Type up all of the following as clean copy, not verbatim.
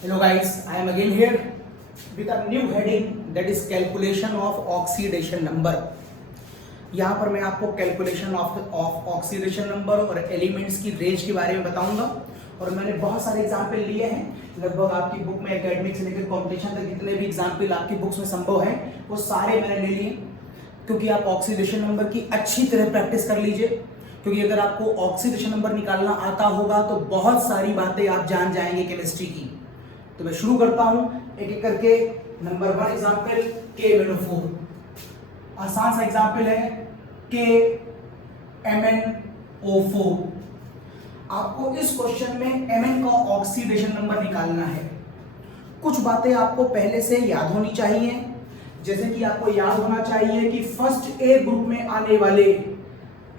Hello guys, I am again here with a new heading that is calculation of oxidation number. यहाँ पर मैं आपको calculation of oxidation number और elements की range के बारे में बताऊंगा और मैंने बहुत सारे एग्जाम्पल लिए हैं। लगभग आपकी बुक में एकेडमिक से लेकर कॉम्पिटिशन तक जितने भी एग्जाम्पल आपकी बुक्स में संभव हैं वो सारे मैंने ले लिए, क्योंकि आप ऑक्सीडेशन नंबर की अच्छी तरह प्रैक्टिस कर लीजिए। क्योंकि अगर आपको ऑक्सीडेशन नंबर निकालना आता होगा तो बहुत सारी बातें आप जान जाएंगे केमिस्ट्री की। तो मैं शुरू करता हूं एक एक करके। नंबर 1 एग्जाम्पल KMnO4, आसान सा एग्जाम्पल है KMnO4। आपको इस क्वेश्चन में Mn का ऑक्सीडेशन नंबर निकालना है। कुछ बातें आपको पहले से याद होनी चाहिए, जैसे कि आपको याद होना चाहिए कि फर्स्ट ए ग्रुप में आने वाले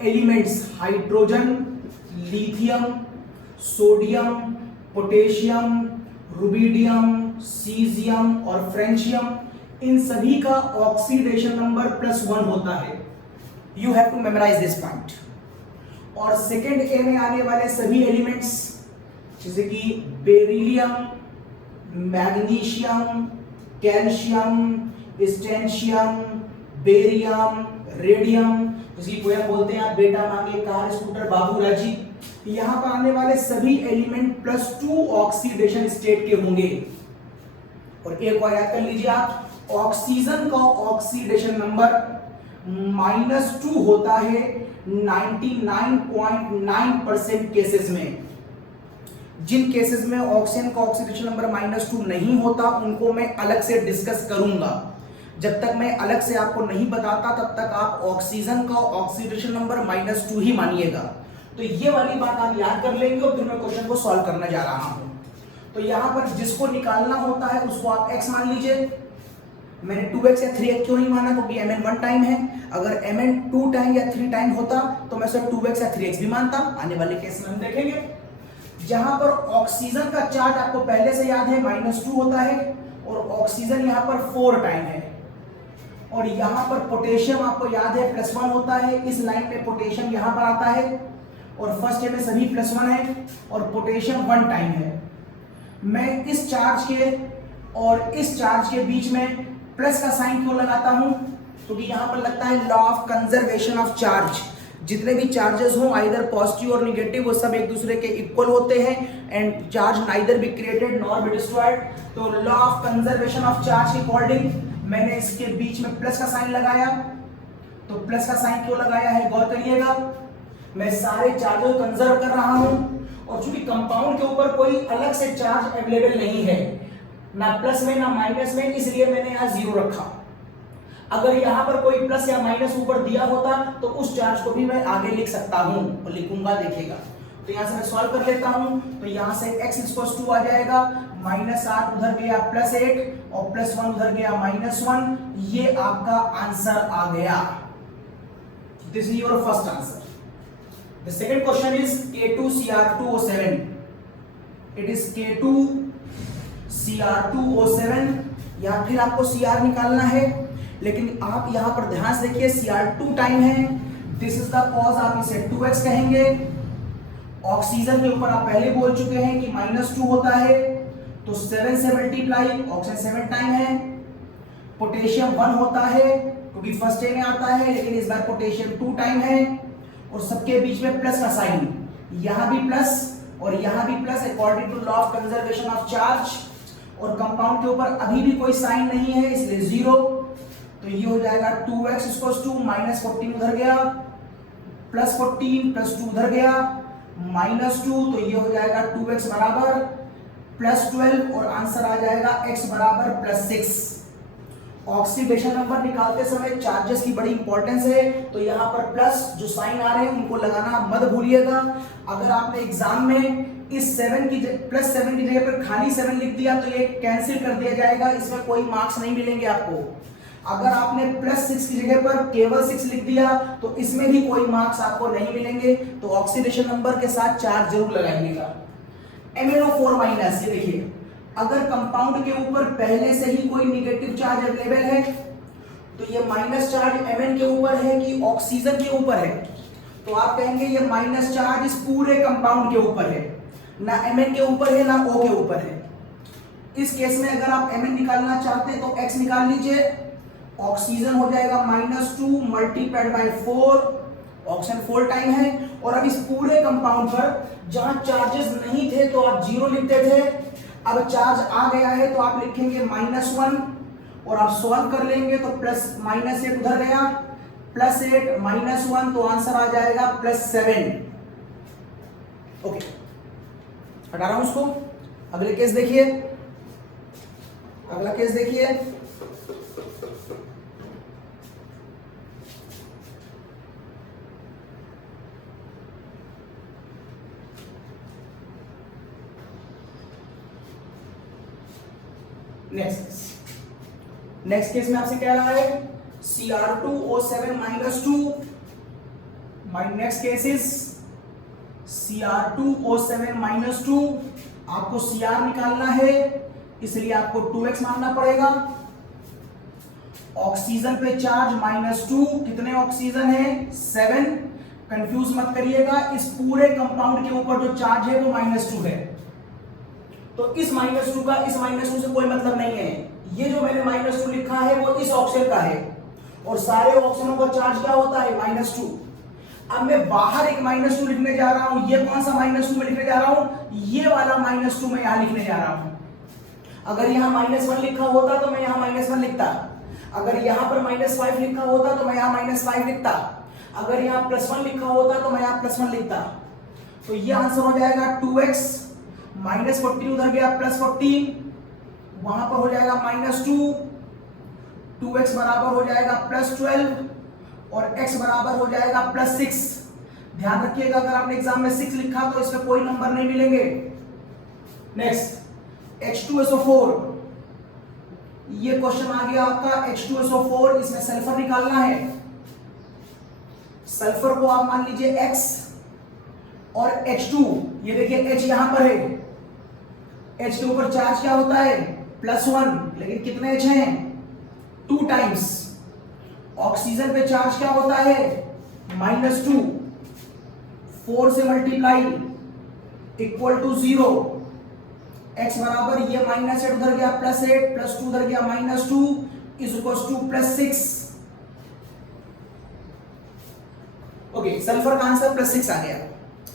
elements hydrogen, lithium, sodium, potassium, rubidium, caesium और फ्रेंशियम, इन सभी का ऑक्सीडेशन नंबर +1 होता है। You have to memorise this point. और सेकेंड ए में आने वाले सभी एलिमेंट्स जैसे कि beryllium, magnesium, calcium, strontium, barium, radium, जिसकी पोएम बोलते हैं आप बेटा मांगे कार स्कूटर बाबू राजी, यहां पर आने वाले सभी एलिमेंट +2 ऑक्सीडेशन स्टेट के होंगे। और एक और याद कर लीजिए आप, ऑक्सीजन का ऑक्सीडेशन नंबर -2 होता है 99.9% केसेस में। जिन केसेस में ऑक्सीजन का ऑक्सीडेशन नंबर -2 नहीं होता उनको मैं अलग से डिस्कस करूंगा। जब तक मैं अलग से आपको नहीं बताता तब तक आप ऑक्सीजन का ऑक्सीडेशन नंबर -2 ही मानिएगा। तो ये वाली बात आप याद कर लेंगे और फिर मैं क्वेश्चन को सॉल्व करने जा रहा हूं। तो यहां पर जिसको निकालना होता है उसको आप x मान लीजिए। मैंने 2x या 3x क्यों नहीं माना, क्योंकि Mn 1 टाइम है। अगर Mn 2 टाइम या 3 टाइम होता तो मैं सिर्फ 2x या 3x भी मानता। आने वाले केस में हम देखेंगे। जहां पर ऑक्सीजन का चार्ज आपको पहले से याद है -2 होता है और ऑक्सीजन यहां पर 4 टाइम है। और यहां पर पोटेशियम आपको याद है +1 होता है। इस लाइन में पोटेशियम यहां पर आता है और फर्स्ट ए में सभी +1 है और पोटेशियम 1 टाइम है। मैं इस चार्ज के और इस चार्ज के बीच में प्लस का साइन क्यों लगाता हूं, क्योंकि यहां पर लगता है law of conservation of charge. जितने भी चार्जेस हो आइदर पॉजिटिव और निगेटिव वो सब एक दूसरे के इक्वल होते हैं and charge neither be created nor be destroyed. तो law of conservation of charge के अकॉर्डिंग मैंने इसके बीच में प्लस का साइन लगाया। तो प्लस का साइन क्यों लगाया है गौर करिएगा। मैं सारे चार्जेस कंजर्व कर रहा हूं और चूंकि कंपाउंड के ऊपर कोई अलग से चार्ज अवेलेबल नहीं है, ना प्लस में ना माइनस में, इसलिए मैंने यहां 0 रखा। अगर यहां पर कोई प्लस या माइनस ऊपर दिया होता तो उस चार्ज को भी मैं आगे लिख सकता हूं और लिखूंगा, देखिएगा। तो यहां से मैं सॉल्व कर लेता हूं। तो यहां से x = 2 आ जाएगा, -8 उधर गया +8 और +1 उधर गया -1। ये आपका आंसर आ गया। This is your first answer. The second question is K2Cr2O7. It is K2Cr2O7। या फिर आपको Cr निकालना है, लेकिन आप यहां पर ध्यान से देखिए Cr2 टाइम है। दिस इज द कॉज, आप इसे 2x कहेंगे। ऑक्सीजन के ऊपर आप पहले बोल चुके हैं कि -2 होता है, तो 7 से मल्टीप्लाई, ऑक्सीजन 7 टाइम है। पोटेशियम 1 होता है क्योंकि फर्स्ट ए में आता है, लेकिन इस बार पोटेशियम 2 टाइम है और सबके बीच में प्लस का साइन, यहां भी प्लस और यहां भी plus according to law of conservation of charge. और कंपाउंड के ऊपर अभी भी कोई साइन नहीं है इसलिए 0। तो ये हो जाएगा 2x = -14 उधर गया, +14 +2 उधर गया, -2। तो ये हो जाएगा 2x बराबर +12 और आंसर आ जाएगा x बराबर +6। ऑक्सीडेशन नंबर निकालते समय चार्जेस की बड़ी इंपॉर्टेंस है, तो यहाँ पर प्लस जो साइन आ रहे हैं उनको लगाना मत भूलिएगा। अगर आपने एग्जाम में इस +7 की जगह पर खाली 7 लिख दिया तो ये कैंसिल कर दिया जाएगा, इसमें कोई मार्क्स नहीं मिलेंगे आपको। अगर आपने +6 की जगह पर केवल 6 लिख दिया तो इसमें भी कोई मार्क्स आपको नहीं मिलेंगे। तो ऑक्सीडेशन नंबर के साथ चार्ज जरूर लगाइएगा। MnO4-, ये देखिए, अगर कंपाउंड के ऊपर पहले से ही कोई निगेटिव चार्ज अवेलेबल है तो ये माइनस चार्ज Mn के ऊपर है कि ऑक्सीजन के ऊपर है, तो आप कहेंगे ये माइनस चार्ज इस पूरे कंपाउंड के ऊपर है, ना Mn के ऊपर है ना O के ऊपर है। इस केस में अगर आप Mn निकालना चाहते हैं तो x निकाल लीजिए, ऑक्सीजन हो जाएगा -2 मल्टीप्लाइड बाय 4, ऑक्सीजन 4 टाइम है। और अब इस पूरे कंपाउंड पर जहां चार्जेस नहीं थे तो आप 0 लिखते थे, अब चार्ज आ गया है तो आप लिखेंगे -1 और आप सॉल्व कर लेंगे तो -8 उधर गया, +8 -1 तो आंसर आ जाएगा +7। ओके, हटा रहा हूं उसको। अगले केस देखिए, अगला केस देखिए। नेक्स्ट केस में आपसे कह रहा है Cr2O7-2। My next case is Cr2O7-2। आपको Cr निकालना है, इसलिए आपको 2x मानना पड़ेगा। ऑक्सीजन पे चार्ज -2, कितने ऑक्सीजन है 7। कंफ्यूज मत करिएगा, इस पूरे कंपाउंड के ऊपर जो चार्ज है वो -2 है, तो इस -2 का इस -2 से कोई मतलब नहीं है। ये जो मैंने -2 लिखा है वो इस ऑक्सीजन का है, और सारे ऑक्सीजनों का चार्ज क्या होता है -2। अब मैं बाहर एक -2 लिखने जा रहा हूं, ये कौन सा -2 मैं लिखने जा रहा हूं, ये वाला -2 मैं यहां लिखने जा रहा हूं। अगर यहां -1 लिखा होता तो मैं यहां -1 लिखता, अगर यहां पर -5 लिखा होता तो मैं यहां -5 लिखता, अगर यहां +1 लिखा होता तो मैं यहां +1 लिखता। तो ये आंसर हो जाएगा 2x, -14 उधर गया +14, वहां पर हो जाएगा -2, 2x बराबर हो जाएगा +12 और x बराबर हो जाएगा +6। ध्यान रखिएगा, अगर आपने एग्जाम में 6 लिखा तो इसमें कोई नंबर नहीं मिलेंगे। नेक्स्ट H2SO4, ये क्वेश्चन आ गया आपका H2SO4, इसमें सल्फर निकालना है। सल्फर को आप मान लीजिए X और H2, ये देखिए H यहां पर है, H के ऊपर चार्ज क्या होता है +1, लेकिन कितने H हैं 2 टाइम्स। ऑक्सीजन पे चार्ज क्या होता है -2, 4 से मल्टीप्लाई =0, x बराबर ये -8 उधर गया +8, +2 उधर गया -2 +6। ओके, सल्फर का आंसर +6 आ गया।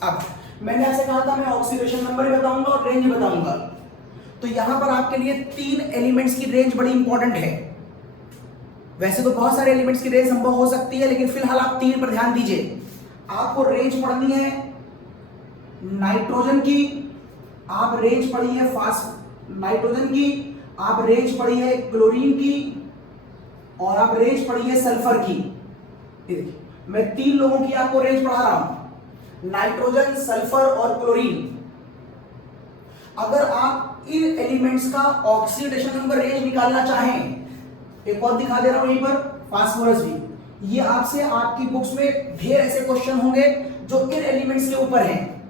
अब मैंने आपसे कहा था मैं ऑक्सीडेशन नंबर भी बताऊंगा और रेंज बताऊंगा, तो यहां पर आपके लिए 3 एलिमेंट्स की रेंज बड़ी इंपॉर्टेंट है। वैसे तो बहुत सारे एलिमेंट्स की रेंज संभव हो सकती है, लेकिन फिलहाल आप 3 पर ध्यान दीजिए। आपको रेंज पढ़नी है नाइट्रोजन की, आप रेंज पढ़ी है नाइट्रोजन की, आप रेंज पढ़ी है क्लोरीन की, और आप रेंज पढ़ी है सल्फर की। देखिए मैं 3 लोगों की आपको रेंज पढ़ा रहा हूं, नाइट्रोजन, सल्फर और क्लोरीन। अगर आप इन एलिमेंट्स का ऑक्सीडेशन नंबर रेंज निकालना चाहें, एक और दिखा दे रहा हूं यहीं पर, फास्फोरस भी। ये आपसे आपकी बुक्स में ढेर ऐसे क्वेश्चन होंगे जो इन एलिमेंट्स के ऊपर हैं,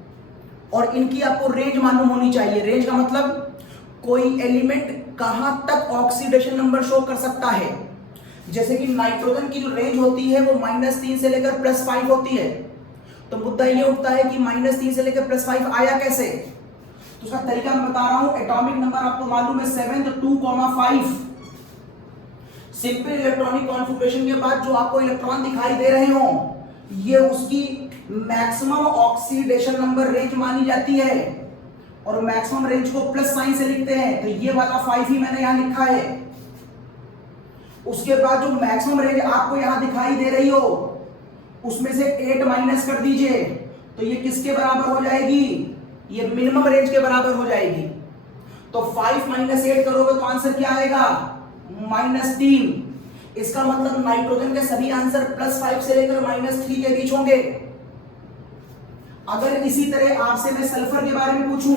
और इनकी आपको रेंज मालूम होनी चाहिए। रेंज का मतलब कोई एलिमेंट कहां तक ऑक्सीडेशन नंबर शो कर सकता है। जैसे कि नाइट्रोजन की जो रेंज होती है वो -3 से लेकर +5 होती है, तो मुद्दा ये उठता है कि -3 से लेकर +5 आया कैसे। तो उसका तरीका मैं बता रहा हूं। एटॉमिक नंबर आपको मालूम है 7, तो 2,5। सिंपल इलेक्ट्रॉनिक कॉन्फ़िगरेशन के बाद जो आपको इलेक्ट्रॉन दिखाई दे रहे हो, ये उसकी मैक्सिमम ऑक्सीडेशन नंबर रेंज मानी जाती है, और मैक्सिमम रेंज को प्लस साइन से लिखते हैं, तो ये वाला 5 ही मैंने यहां लिखा है। उसके बाद जो मैक्सिमम रेंज आपको यहां दिखाई दे रही हो, उसमें से 8 माइनस कर दीजिए, तो ये किसके बराबर हो जाएगी, ये मिनिमम रेंज के बराबर हो जाएगी। तो 5 - 8 करोगे तो आंसर क्या आएगा -3। इसका मतलब नाइट्रोजन के सभी आंसर +5 से लेकर -3 के बीच होंगे। अगर इसी तरह आपसे मैं सल्फर के बारे में पूछूं,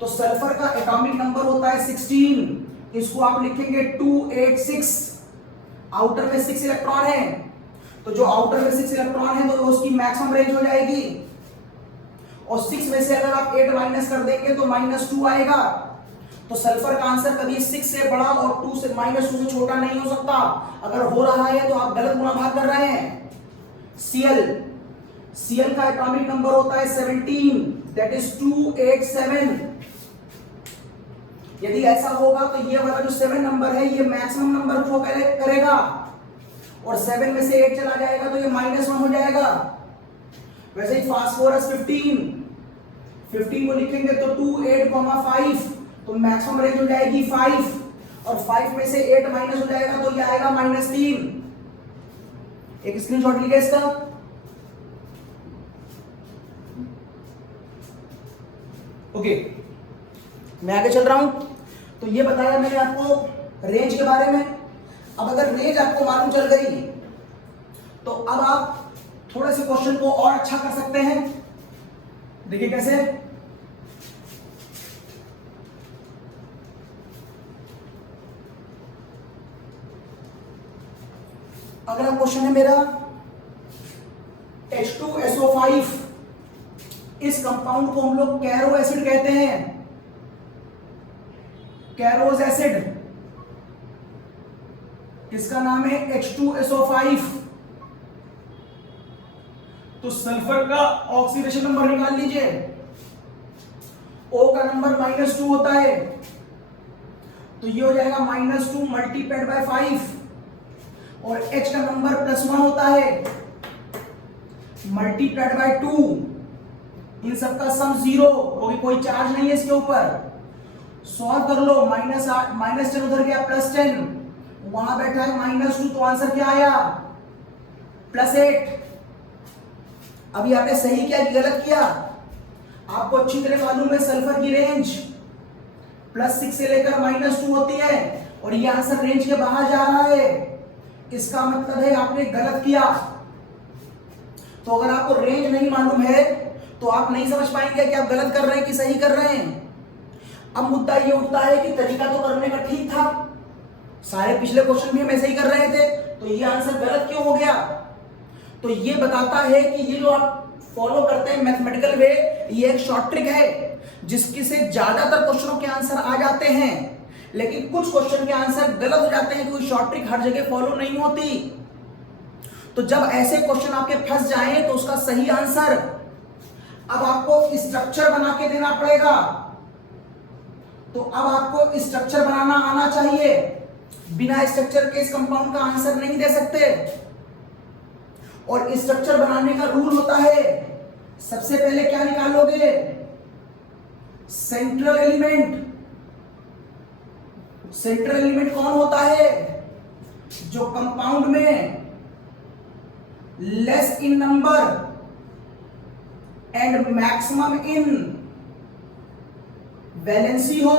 तो सल्फर का एटॉमिक नंबर होता है 16, इसको आप लिखेंगे 286। आउटर में 6 इलेक्ट्रॉन है, तो जो आउटर में 6 इलेक्ट्रॉन है तो उसकी मैक्सिमम रेंज हो जाएगी, और 6 में से अगर आप 8 माइनस कर देंगे तो -2 आएगा। तो सल्फर का आंसर कभी 6 से बड़ा और -2 से छोटा नहीं हो सकता। अगर हो रहा है तो आप गलत गुणा भाग कर रहे हैं। Cl का एटॉमिक नंबर होता है 17, दैट इज 287। यदि ऐसा होगा तो ये वाला जो 7 नंबर है ये मैक्सिमम नंबर शो करेगा, और 7 में से 8 चला जाएगा तो ये -1 हो जाएगा। वैसे ही फास्फोरस 15 को लिखेंगे तो 2, 8, 5, तो मैक्सिमम रेंज हो जाएगी 5, और 5 में से 8 माइनस हो जाएगा तो ये आएगा -3। एक स्क्रीनशॉट लीजिए इसका। ओके, मैं आगे चल रहा हूं। तो ये बताया मैंने आपको रेंज के बारे में। अब अगर रेंज आपको मालूम चल गई तो अब आप थोड़े से क्वेश्चन को और अच्छा कर सकते हैं। देखिए कैसे। अगला क्वेश्चन है मेरा H2SO5, इस कंपाउंड को हम लोग कैरो एसिड कहते हैं, कैरोज एसिड। इसका नाम है H2SO5। तो सल्फर का ऑक्सीडेशन नंबर निकाल लीजिए। O का नंबर -2 होता है, तो ये हो जाएगा -2 मल्टीप्लाइड बाय 5, और H का नंबर +1 होता है मल्टीप्लाइड बाय 2। इन सबका सम 0, क्योंकि कोई चार्ज नहीं है इसके ऊपर। सॉल्व कर लो, -10 उधर गया, +10 वहां बैठा है -2, तो आंसर क्या आया +8। अभी आपने सही किया कि गलत किया? आपको अच्छी तरह मालूम है सल्फर की रेंज +6 से लेकर -2 होती है, और ये आंसर रेंज के बाहर जा रहा है। इसका मतलब है आपने गलत किया। तो अगर आपको रेंज नहीं मालूम है तो आप नहीं समझ पाएंगे कि आप गलत कर रहे हैं कि सही कर रहे हैं। अब मुद्दा ये उठता है कि तरीका तो करने का ठीक था, सारे पिछले क्वेश्चन भी हम ऐसे ही कर रहे थे, तो ये आंसर गलत क्यों हो गया? तो ये बताता है कि ये जो आप फॉलो करते हैं मैथमेटिकल वे, ये एक शॉर्ट ट्रिक है जिसकी से ज्यादातर क्वेश्चनों के आंसर आ जाते हैं, लेकिन कुछ क्वेश्चन के आंसर गलत हो जाते हैं क्योंकि शॉर्ट ट्रिक हर जगह फॉलो नहीं होती। तो जब ऐसे क्वेश्चन आपके फंस जाएं तो उसका सही आंसर अब आपको स्ट्रक्चर बना के देना पड़ेगा। तो अब आपको स्ट्रक्चर बनाना आना चाहिए, बिना स्ट्रक्चर के इस कंपाउंड का आंसर नहीं दे सकते। और स्ट्रक्चर बनाने का रूल होता है, सबसे पहले क्या निकालोगे? Central element. सेंट्रल एलिमेंट कौन होता है? जो कंपाउंड में less in number and maximum in valency हो।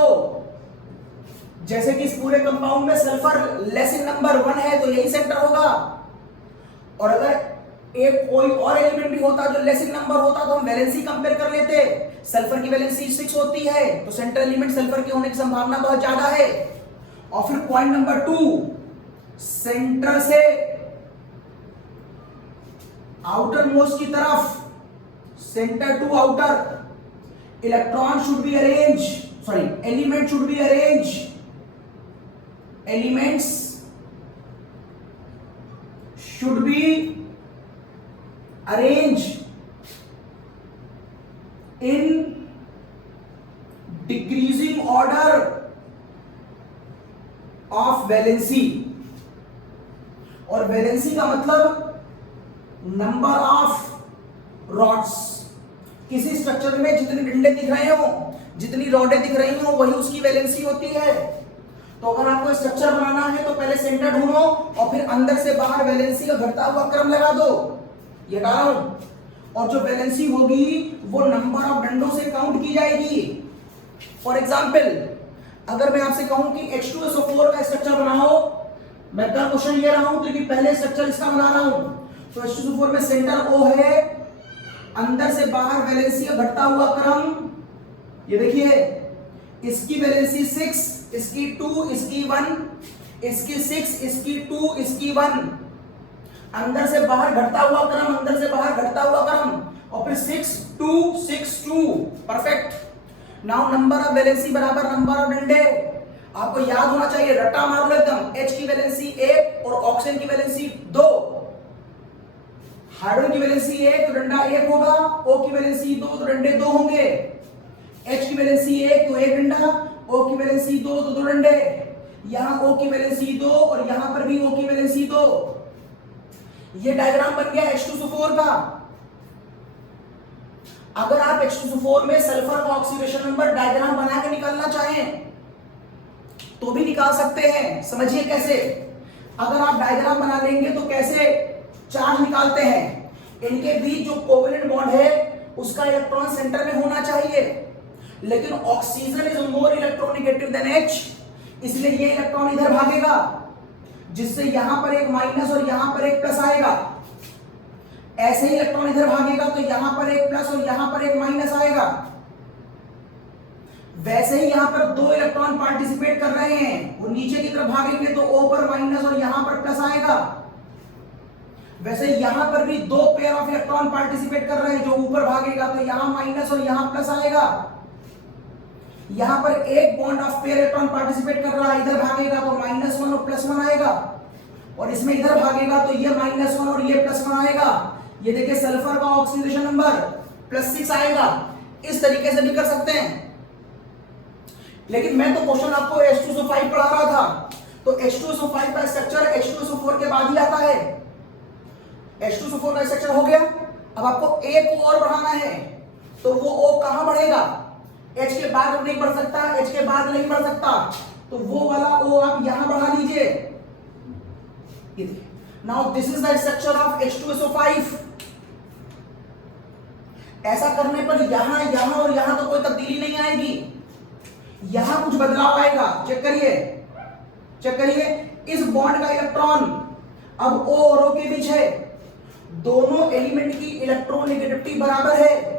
जैसे कि इस पूरे कंपाउंड में सल्फर लेस इन नंबर 1 है तो यही सेंटर होगा, और अगर एक कोई और एलिमेंट भी होता जो लेस इन नंबर होता तो हम वैलेंसी कंपेयर कर लेते। सल्फर की वैलेंसी 6 होती है तो सेंट्रल एलिमेंट सल्फर के होने की संभावना बहुत ज्यादा है। और फिर पॉइंट नंबर 2, सेंटर से आउटर मोस्ट की तरफ, centre to outer, electron should be arrange, sorry element should be arrange, elements should be arrange in decreasing order of valency. और वैलेंसी का मतलब नंबर ऑफ रॉड्स। किसी स्ट्रक्चर में जितने डंडे दिख रहे हो, जितनी रॉडें दिख रही हो, वही उसकी वैलेंसी होती है। तो अगर आपको स्ट्रक्चर बनाना है तो पहले सेंटर ढूंढो और फिर अंदर से बाहर वैलेंसी का घटता हुआ क्रम लगा दो, ये कह रहा हूं। और जो वैलेंसी होगी वो नंबर ऑफ डंडों से काउंट की जाएगी। फॉर एग्जाम्पल, अगर मैं आपसे कहूं कि H2SO4 का स्ट्रक्चर बनाओ, मैं कल क्वेश्चन ले रहा हूं क्योंकि पहले स्ट्रक्चर इसका बना रहा हूं। तो H2SO4 में सेंटर O है, अंदर से बाहर वैलेंसी का घटता हुआ क्रम, ये देखिए, इसकी वैलेंसी 6, इसकी 2, इसकी 1, इसकी 6, इसकी 2, इसकी 1, अंदर से बाहर घटता हुआ क्रम, अंदर से बाहर घटता हुआ क्रम, और फिर 6 2 6 2, perfect. Now number of valency बराबर नंबर ऑफ डंडे। आपको याद होना चाहिए, रट्टा मार लो एकदम। H की वैलेंसी 1 और ऑक्सीजन की वैलेंसी 2, हाइड्रोजन की वैलेंसी 1 तो डंडा 1 होगा, O की वैलेंसी 2 तो डंडे 2 होंगे। H की वैलेंसी 1 तो 1 डंडा, O की वैलेंसी 2 तो 2 डंडे, यहां O की वैलेंसी 2 और यहां पर भी O की वैलेंसी 2। ये डायग्राम बन गया H2SO4 का। अगर आप H2SO4 में सल्फर का ऑक्सीडेशन नंबर डायग्राम बना के निकालना चाहें तो भी निकाल सकते हैं। समझिए कैसे। अगर आप डायग्राम बना लेंगे तो कैसे चार्ज निकालते हैं, इनके बीच जो कोवेलेंट बॉन्ड है उसका इलेक्ट्रॉन सेंटर में होना चाहिए, लेकिन oxygen is more electronegative than H, इसलिए ये इलेक्ट्रॉन इधर भागेगा, जिससे यहां पर एक माइनस और यहां पर एक प्लस आएगा। ऐसे ही इलेक्ट्रॉन इधर भागेगा तो यहां पर एक प्लस और यहां पर एक माइनस आएगा। वैसे ही यहां पर 2 इलेक्ट्रॉन पार्टिसिपेट कर रहे हैं, वो नीचे की तरफ भागेंगे तो O पर माइनस और यहां पर प्लस आएगा। वैसे यहां पर भी 2 पेयर ऑफ इलेक्ट्रॉन पार्टिसिपेट कर रहे हैं, जो ऊपर भागेगा तो यहां माइनस और यहां प्लस आएगा। यहां पर एक bond of pair electron participate कर रहा है, इधर भागेगा तो -1 और +1 आएगा, और इसमें इधर भागेगा तो ये -1 और ये +1 आएगा। ये देखिए सल्फर का ऑक्सीडेशन नंबर +6 आएगा। इस तरीके से भी कर सकते हैं। लेकिन मैं तो क्वेश्चन आपको H2SO5 पढ़ा रहा था, तो H2SO5 का स्ट्रक्चर H2SO4 के बाद ही आता है। H2SO4 का स्ट्रक्चर हो गया। अब आपको एक को और बढ़ाना है, तो वो O कहां बढ़ेगा? H के बाद नहीं बढ़ सकता, H के बाद नहीं बढ़ सकता, तो वो वाला O आप यहां बढ़ा लीजिए। ये देखिए, now this is the structure of H2SO5। ऐसा करने पर यहां यहां और यहां तो कोई तब्दीली नहीं आएगी, यहां कुछ बदलाव आएगा। चेक करिए, चेक करिए, इस बॉन्ड का इलेक्ट्रॉन अब O और O के बीच है, दोनों एलिमेंट की इलेक्ट्रोनेगेटिविटी बराबर है,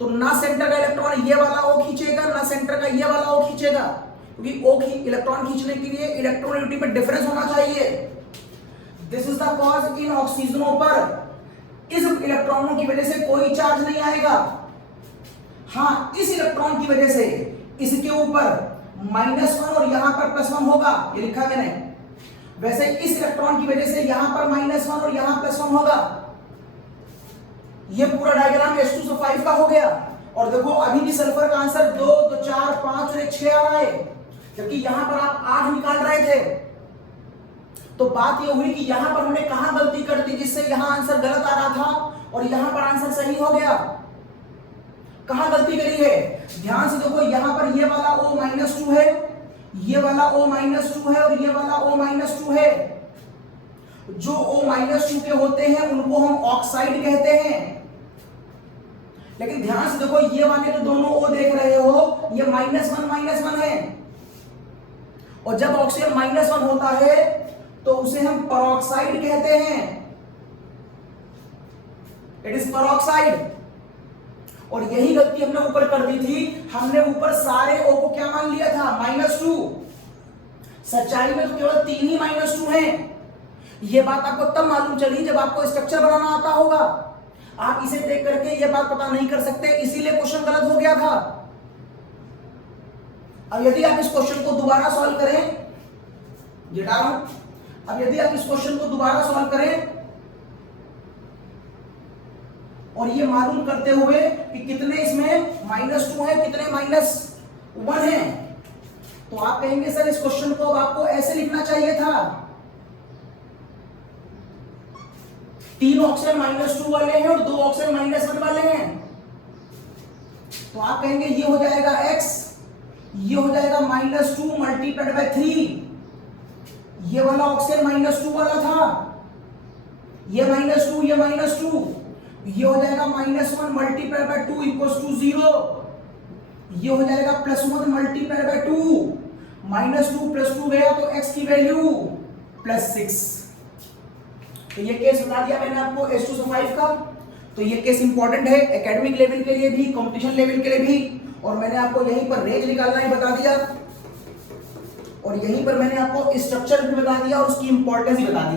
तो ना सेंटर का इलेक्ट्रॉन ये वाला O खींचेगा, ना सेंटर का ये वाला O खींचेगा, क्योंकि O की इलेक्ट्रॉन खींचने के लिए इलेक्ट्रोनेगेटिविटी में डिफरेंस होना चाहिए। दिस इज द कॉज इन ऑक्सीजनों पर इस इलेक्ट्रॉनों की वजह से कोई चार्ज नहीं आएगा। हाँ, इस इलेक्ट्रॉन की वजह से इसके ऊपर -1 और यहां पर +1 होगा, ये लिखा मैंने। वैसे इस इलेक्ट्रॉन की वजह से यहां पर -1 और यहां +1 होगा। ये पूरा डायग्राम H2SO5 का हो गया। और देखो अभी भी सल्फर का आंसर 2, 2, 4, 5 और 6 आ रहा है, जबकि यहां पर आप 8 निकाल रहे थे। तो बात ये हुई कि यहां पर हमने कहां गलती कर दी, जिससे यहां आंसर गलत आ रहा था और यहां पर आंसर सही हो गया। कहां गलती करी है? ध्यान से देखो, यहां पर ये वाला O -2 है, ये वाला O -2 है और ये वाला O -2 है। जो O -2 के होते हैं उनको हम ऑक्साइड कहते हैं। लेकिन ध्यान से देखो, ये वाले तो दोनों O देख रहे हो, ये -1 है, और जब ऑक्सीजन -1 होता है तो उसे हम परऑक्साइड कहते हैं। It is peroxide. और यही गलती हमने ऊपर कर दी थी, हमने ऊपर सारे O को क्या मान लिया था? -2। सच्चाई में तो केवल 3 ही -2 हैं। यह बात आपको तब मालूम चली जब आपको स्ट्रक्चर बनाना आता होगा। आप इसे देख करके यह बात पता नहीं कर सकते, इसीलिए क्वेश्चन गलत हो गया था। अब यदि आप इस क्वेश्चन को दोबारा सॉल्व करें, अब यदि आप इस क्वेश्चन को दोबारा सॉल्व करें और ये मालूम करते हुए कि कितने इसमें -2 है, कितने -1 है, तो आप कहेंगे सर इस क्वेश्चन को आपको ऐसे लिखना चाहिए था। 3 ऑक्सीजन -2 वाले हैं और 2 ऑक्सीजन -1 वाले हैं, तो आप कहेंगे ये हो जाएगा x, ये हो जाएगा -2 मल्टीप्लाइड बाय 3। ये वाला ऑक्सीजन -2 वाला था, ये -2, ये -2, ये हो जाएगा -1 मल्टीप्लाइड बाय 2 इक्वल्स टू 0। ये हो जाएगा +1 मल्टीप्लाइड बाय 2, -2 + 2 गया तो x की वैल्यू +6। तो ये केस बता दिया मैंने आपको H2SO5 का। तो ये केस इंपॉर्टेंट है एकेडमिक लेवल के लिए भी, कंपटीशन लेवल के लिए भी, और मैंने आपको यहीं पर रेंज निकालना ही बता दिया, और यहीं पर मैंने आपको स्ट्रक्चर भी बता दिया और उसकी इंपॉर्टेंस भी बता दी।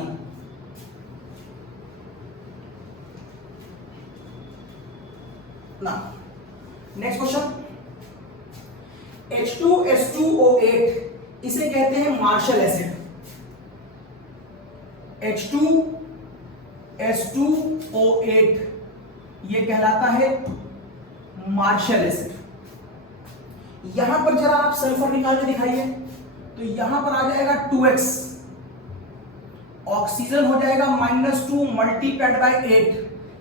ना नेक्स्ट क्वेश्चन, H2S2O8 इसे कहते हैं मार्शल एसिड। H2S2O8 ये कहलाता है मार्शल एसिड। यहां पर जरा आप सल्फर निकाल के दिखाइए, तो यहां पर आ जाएगा 2x, ऑक्सीजन हो जाएगा -2 मल्टीप्लाइड बाय 8,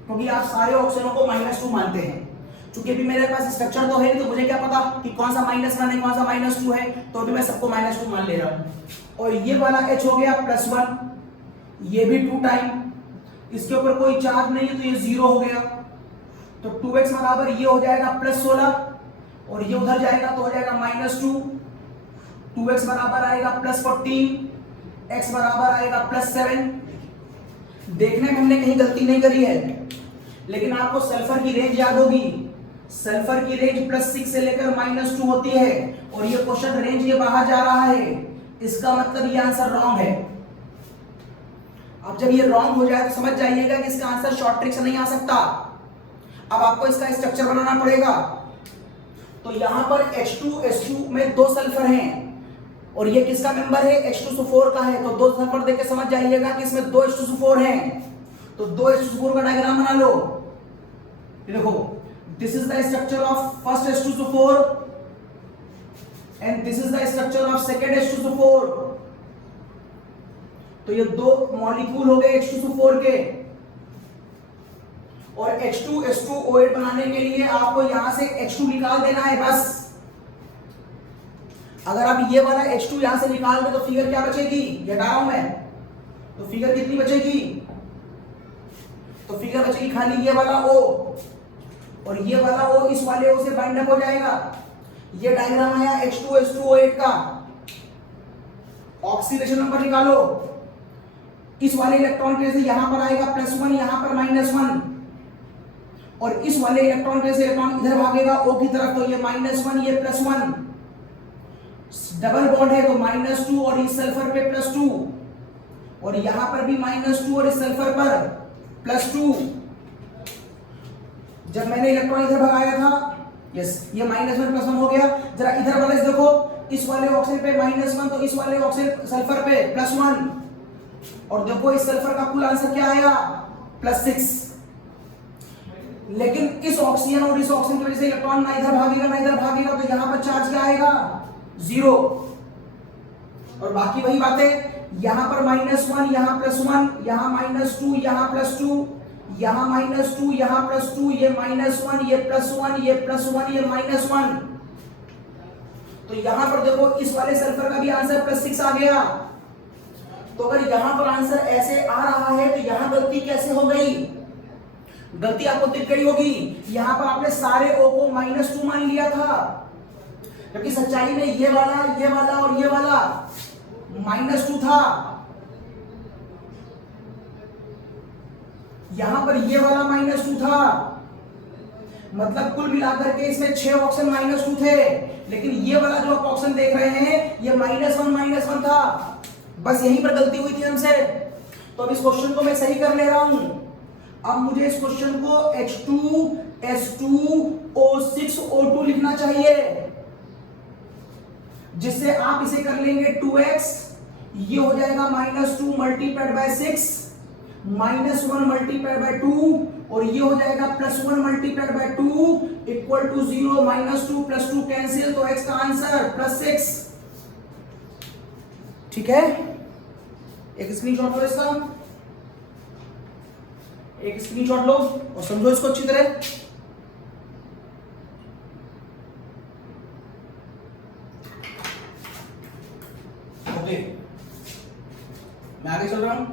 क्योंकि आप सारे ऑक्सीजनों को -2 मानते हैं। क्योंकि अभी मेरे पास स्ट्रक्चर तो है नहीं, तो मुझे क्या पता कि कौन सा -1 है कौन सा -2 है, तो अभी मैं सबको -2 मान ले रहा हूं। और ये वाला H हो गया +1, ये भी 2 टाइम, इसके ऊपर कोई चार्ज नहीं है तो ये 0 हो गया। तो 2x बराबर ये हो जाएगा +16, और ये उधर जाएगा तो हो जाएगा -2, 2x बराबर आएगा +14, x बराबर आएगा +7। देखने में हमने कहीं गलती नहीं करी है, लेकिन आपको सल्फर की रेंज याद होगी, सल्फर की रेंज +6 से लेकर -2 होती है, और ये क्वेश्चन रेंज ये बाहर जा रहा है, इसका मतलब ये आंसर रॉन्ग है। अब जब ये रॉन्ग हो जाए तो समझ जाइएगा कि इसका आंसर शॉर्ट ट्रिक से नहीं आ सकता। अब आपको इसका स्ट्रक्चर बनाना पड़ेगा। तो यहां पर H2S2 में 2 सल्फर हैं, और ये किसका मेंबर है, H2SO4 का है, तो 2 सल्फर देख के समझ जाइएगा कि इसमें 2 H2SO4 हैं। तो 2 H2SO4 का डायग्राम बना लो। देखो, this is the structure of first H2SO4 and this is the structure of second H2SO4। तो ये 2 मॉलिक्यूल हो गए H2SO4 के, और H2S2O8 बनाने के लिए आपको यहां से H2 निकाल देना है बस। अगर आप ये वाला H2 यहां से निकाल दो तो फिगर क्या बचेगी, ये हटा रहा हूं मैं, तो फिगर कितनी बचेगी, तो फिगर बचेगी खाली ये वाला O, और ये वाला O इस वाले O से बाइंड अप हो जाएगा। ये डायग्राम आया H2S2O8 का। ऑक्सीडेशन नंबर निकालो, इस वाले इलेक्ट्रॉन के से यहां पर आएगा +1, यहां पर -1, और इस वाले इलेक्ट्रॉन के से इलेक्ट्रॉन इधर भागेगा O की तरफ, तो ये -1 ये +1, डबल बॉन्ड है तो -2 और इस सल्फर पे +2, और यहां पर भी -2 और इस सल्फर पर +2। जब मैंने इलेक्ट्रॉन इधर भगाया था, यस, ये -1 +1 हो गया। जरा इधर वाले देखो, इस वाले ऑक्सीजन पे -1 तो इस वाले ऑक्सीजन सल्फर पे +1, और देखो इस सल्फर का कुल आंसर क्या आया, +6। लेकिन इस ऑक्सीजन और इस ऑक्सीजन की वजह से इलेक्ट्रॉन ना इधर भागेगा ना इधर भागेगा, तो यहां पर चार्ज क्या आएगा, 0। और बाकी वही बातें, यहां पर -1, यहां +1, यहां -2, यहां +2, यहां -2, यहां +2, ये -1, ये +1, ये +1, ये -1। तो यहां पर देखो इस वाले सल्फर का भी आंसर +6 आ गया। तो अगर यहां पर आंसर ऐसे आ रहा है तो यहां गलती कैसे हो गई, गलती आपको दिख गई होगी, यहां पर आपने सारे O को -2 मान लिया था, क्योंकि सच्चाई में ये वाला और ये वाला -2 था। यहां पर ये वाला -2 था, मतलब कुल मिलाकर के इसमें 6 ऑक्सीजन -2 थे, लेकिन ये वाला जो आप ऑक्सीजन देख रहे हैं ये -1 था। बस यहीं पर गलती हुई थी हमसे। तो अब इस क्वेश्चन को मैं सही कर ले रहा हूं। अब मुझे इस क्वेश्चन को H2S2O6O2 लिखना चाहिए, जिससे आप इसे कर लेंगे 2x, ये हो जाएगा -2 मल्टीप्लाइड बाय 6, -1 मल्टीप्लाइड बाय 2, और ये हो जाएगा +1 multiplied by 2 equal to 0, -2 +2 cancel, तो x का आंसर +6। ठीक है, एक स्क्रीनशॉट लो इसका, एक स्क्रीनशॉट लो और समझो इसको अच्छी तरह। ओके, मैं आगे चल रहा हूं।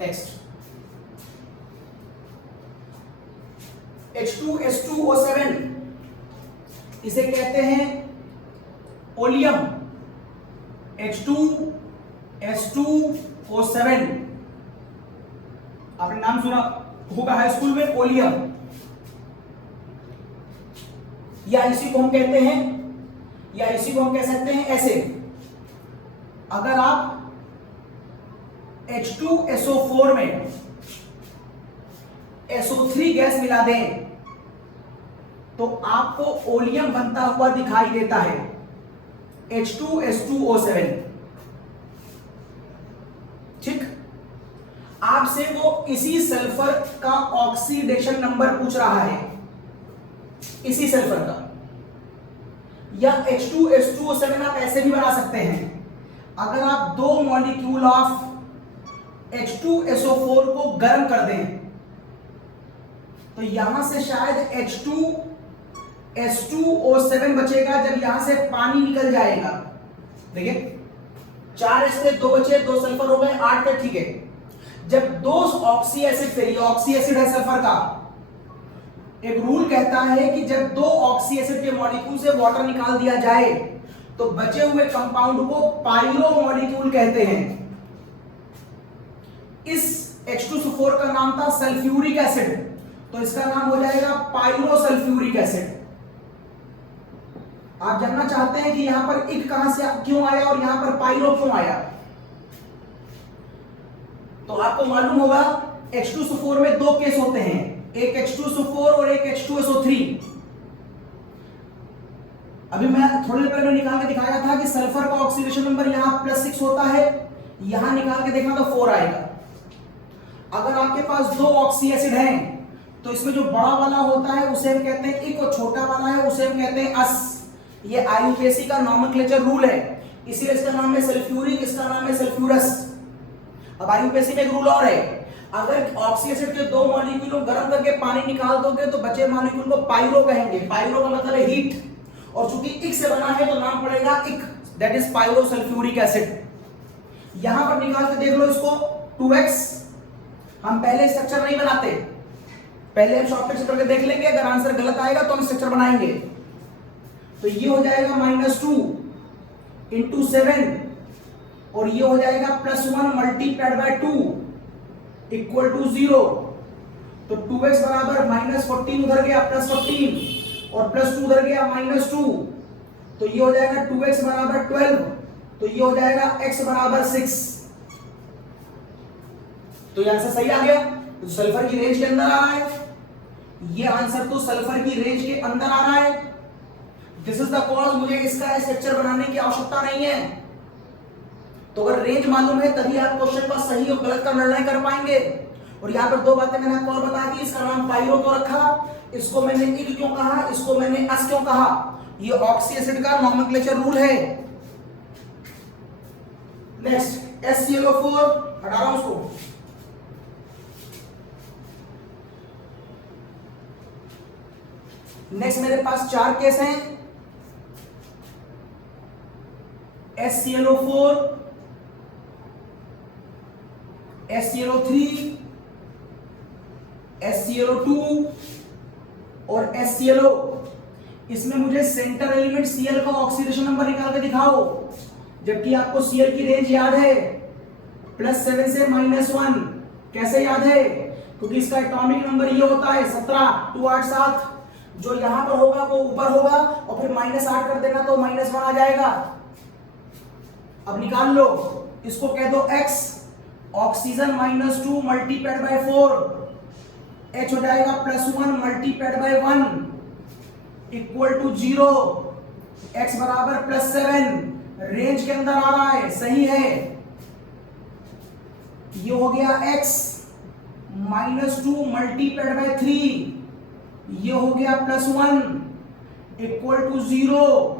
नेक्स्ट, H2S2O7, इसे कहते हैं ओलियम। H2S2O7 आपने नाम सुना होगा हाई स्कूल में, ओलियम, या इसी को हम कहते हैं, या इसी को हम कह सकते हैं ऐसे। अगर आप H2SO4 में SO3 गैस मिला दें तो आपको ओलियम बनता हुआ दिखाई देता है H2S2O7। ठीक, आपसे वो इसी सल्फर का ऑक्सीडेशन नंबर पूछ रहा है, इसी सल्फर का। या H2S2O7 आप ऐसे भी बना सकते हैं, अगर आप दो मॉलिक्यूल ऑफ H2SO4 को गर्म कर दें तो यहां से शायद H2S2O7 बचेगा जब यहां से पानी निकल जाएगा। देखिए 4 इसमें 2 बचे, 2 सल्फर हो गए, 8 पे, ठीक है। जब 2 ऑक्सी एसिड चाहिए, ऑक्सी एसिड है सल्फर का, एक रूल कहता है कि जब 2 ऑक्सी एसिड के मॉलिक्यूल से वाटर निकाल दिया जाए तो बचे हुए कंपाउंड को पायरो मॉलिक्यूल कहते हैं। इस H2SO4 का नाम था सल्फ्यूरिक एसिड, तो इसका नाम हो जाएगा पायरो सल्फ्यूरिक एसिड। आप जानना चाहते हैं कि यहां पर इक कहां से क्यों आया और यहां पर पायरो क्यों आया, तो आपको मालूम होगा H2SO4 में 2 केस होते हैं, एक H2SO4 और एक H2SO3। अभी मैं थोड़ी देर पहले निकाल के दिखाया था कि सल्फर का ऑक्सीडेशन नंबर यहां +6 होता है, यहां निकाल के देखना तो 4 आएगा। अगर आपके पास 2 ऑक्सी एसिड हैं तो इसमें जो बड़ा वाला होता है उसे हम कहते हैं इक, और छोटा वाला है उसे हम कहते हैं अस। ये IUPAC का नॉमेनक्लेचर रूल है, इसीलिए इसका नाम है सल्फ्यूरिक, इसका नाम है सल्फ्यूरस। अब IUPAC में एक रूल और है, अगर ऑक्सी एसिड के 2 मॉलिक्यूल को गर्म करके पानी निकाल दोगे तो बचे मॉलिक्यूल को पायरो कहेंगे। पायरो का मतलब है हीट, और चूंकि इक से बना है तो नाम पड़ेगा इक, that is pyrosulphuric acid. यहां पर निकाल के देख लो इसको 2x। हम पहले स्ट्रक्चर नहीं बनाते, पहले हम शॉर्टकट से करके देख लेंगे, अगर आंसर गलत आएगा तो हम स्ट्रक्चर बनाएंगे। तो ये हो जाएगा -2 × 7 और ये हो जाएगा +1 मल्टीप्लाइड बाय 2 = 0। तो 2x बराबर -14 उधर गया +14 और +2 उधर गया -2, तो ये हो जाएगा 2x बराबर 12, तो ये हो जाएगा x बराबर 6। तो ये आंसर सही आ गया, तो सल्फर की रेंज के अंदर आ रहा है, ये आंसर तो सल्फर की रेंज के अंदर आ रहा है। दिस इज द कॉज, मुझे इसका स्ट्रक्चर बनाने की आवश्यकता नहीं है। तो अगर रेंज मालूम है तभी आप क्वेश्चन का सही और गलत का निर्णय कर पाएंगे। और यहाँ पर 2 बातें मैंने आपको और बता दी, इसका नाम पायरो क्यों रखा, इसको मैंने इक क्यों कहा, इसको मैंने अस क्यों कहा, ये ऑक्सी एसिड का नॉमेनक्लेचर रूल है। नेक्स्ट HClO4 हटा रहा हूं उसको। नेक्स्ट मेरे पास 4 केस हैं, HClO4, HClO3, HClO2 और HClO। इसमें मुझे सेंटर एलिमेंट Cl का ऑक्सीडेशन नंबर निकाल के दिखाओ, जबकि आपको Cl की रेंज याद है +7 से -1। कैसे याद है, क्योंकि इसका एटॉमिक नंबर ये होता है 17, 2 8 7। जो यहां पर होगा वो ऊपर होगा और फिर -8 कर देना तो -1 आ जाएगा। अब निकाल लो, इसको कह दो x, oxygen -2 multiplied bye 4, h हो जाएगा +1 मल्टीप्लाइड बाय 1 = 0, x बराबर +7, रेंज के अंदर आ रहा है, सही है। ये हो गया x -2 मल्टीप्लाइड बाय 3, ये हो गया +1 = 0,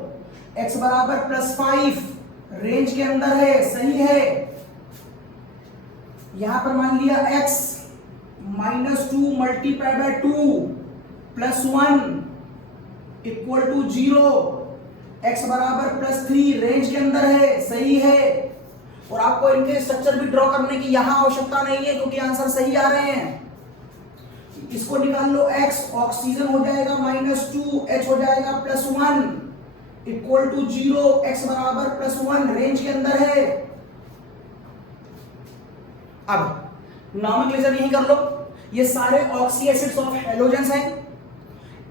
x बराबर +5, रेंज के अंदर है, सही है। यहां पर मान लिया x -2 मल्टीप्लाइड बाय 2 +1 = 0, x बराबर +3, रेंज के अंदर है, सही है। और आपको इनके स्ट्रक्चर भी ड्रॉ करने की यहां आवश्यकता नहीं है क्योंकि आंसर सही आ रहे हैं। इसको निकाल लो, x ऑक्सीजन हो जाएगा -2, h हो जाएगा +1 = 0, x बराबर +1, रेंज के अंदर है। अब नॉमेनक्लेचर यही कर लो, ये सारे ऑक्सी एसिड्स ऑफ हैलोजेंस हैं।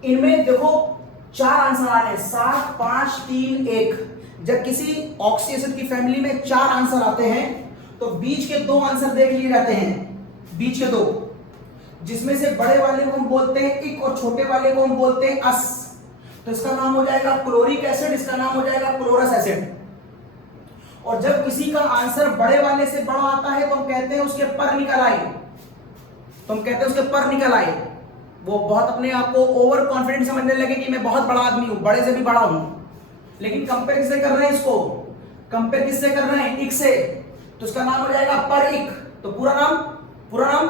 इनमें देखो 4 आंसर आ रहे हैं, 7 5 3 1। जब किसी ऑक्सी एसिड की फैमिली में 4 आंसर आते हैं तो बीच के 2 आंसर देख लिए जाते हैं, बीच के 2। जिसमें से बड़े वाले को हम बोलते हैं इक और छोटे वाले को हम बोलते हैं अस। तो इसका नाम हो जाएगा क्लोरिक एसिड, इसका नाम हो जाएगा क्लोरस एसिड। और जब किसी का आंसर बड़े वाले से बड़ा आता है तो हम कहते हैं उसके पर निकल आए, तो हम कहते हैं उसके पर निकल आए। वो बहुत अपने आप को ओवर कॉन्फिडेंट समझने लगे कि मैं बहुत बड़ा आदमी हूं, बड़े से भी बड़ा हूं। लेकिन कंपेयर किससे कर रहे हैं, इसको कंपेयर किससे कर रहे हैं, इक से। तो इसका नाम हो जाएगा पर इक। तो पूरा नाम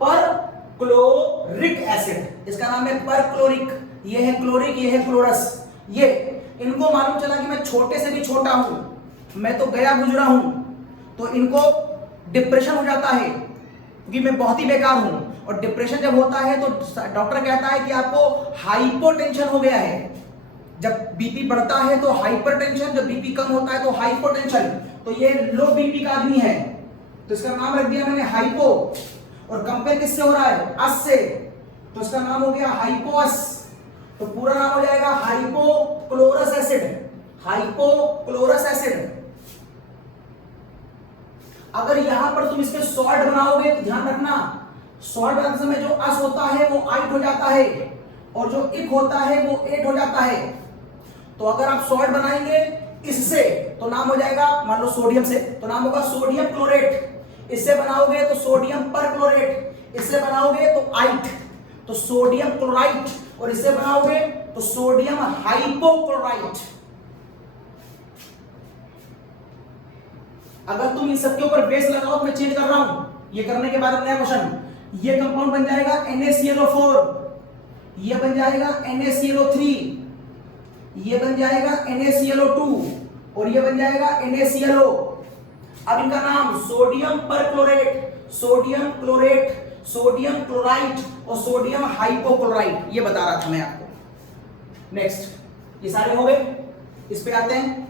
पर क्लोरिक एसिड, इसका नाम है पर क्लोरिक। ये है क्लोरिक, ये है क्लोरस। ये इनको मालूम चला कि मैं छोटे से भी छोटा हूं, मैं तो गया गुजरा हूं, तो इनको डिप्रेशन हो जाता है क्योंकि मैं बहुत ही बेकार हूं। और डिप्रेशन जब होता है तो डॉक्टर कहता है कि आपको हाइपोटेंशन हो गया है। जब बीपी बढ़ता है तो हाइपरटेंशन, जब बीपी कम होता है तो हाइपोटेंशन। तो ये लो बीपी का आदमी है, तो इसका नाम रख दिया मैंने हाइपो। और कंपेयर किससे हो रहा है, अस से, तो इसका नाम हो गया हाइपोअस। तो पूरा नाम हो जाएगा हाइपोक्लोरस एसिड, हाइपोक्लोरस एसिड। अगर यहां पर तुम इसके सॉल्ट बनाओगे तो ध्यान रखना, सॉल्ट बनाते समय जो अस होता है वो आइट हो जाता है और जो इक होता है वो एट हो जाता है। तो अगर आप सॉल्ट बनाएंगे इससे तो नाम हो जाएगा, मान लो सोडियम से, तो नाम होगा सोडियम क्लोरेट। इससे बनाओगे तो सोडियम परक्लोरेट, इससे बनाओगे तो आइट, तो सोडियम क्लोराइट। और इससे बनाओगे तो सोडियम हाइपोक्लोराइट। अगर तुम इन सबके ऊपर बेस लगाओ तो मैं चेंज कर रहा हूं, ये करने के बाद नया क्वेश्चन, ये कंपाउंड बन जाएगा NaClO4, ये बन जाएगा NaClO3, ये बन जाएगा NaClO2 और ये बन जाएगा NaClO। अब इनका नाम sodium perchlorate, sodium chlorate, sodium chlorite और सोडियम हाइपोक्लोराइट, ये बता रहा था मैं आपको। नेक्स्ट, ये सारे हो गए। इस पे आते हैं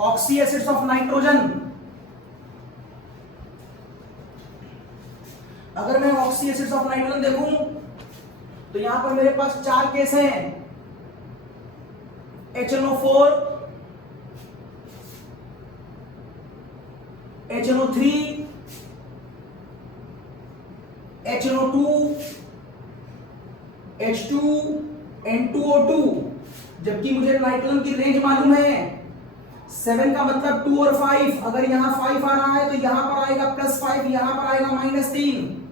ऑक्सी एसिड्स ऑफ नाइट्रोजन। अगर मैं ऑक्सी एसिड्स ऑफ नाइट्रोजन देखूं तो यहां पर मेरे पास 4 केस हैं, HNO4, HNO3, HNO2, H2, N2O2। जबकि मुझे नाइट्रोजन की रेंज मालूम है 7 का मतलब 2 और 5। अगर यहां 5 आ रहा है तो यहां पर आएगा +5, यहां पर आएगा -3।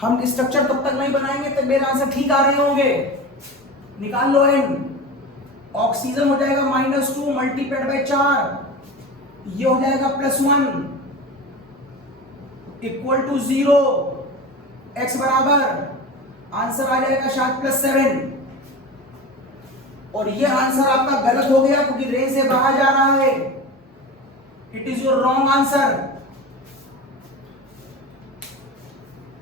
हम स्ट्रक्चर तब तक नहीं बनाएंगे तब मेरे आंसर ठीक आ रहे होंगे। निकाल लो n। ऑक्सीजन हो जाएगा -2 मल्टीप्लाइड बाय 4, ये हो जाएगा +1 इक्वल टू 0, x बराबर आंसर आ जाएगा शायद +7। और ये आंसर आपका गलत हो गया क्योंकि रेंज से बाहर जा रहा है। It is your wrong answer.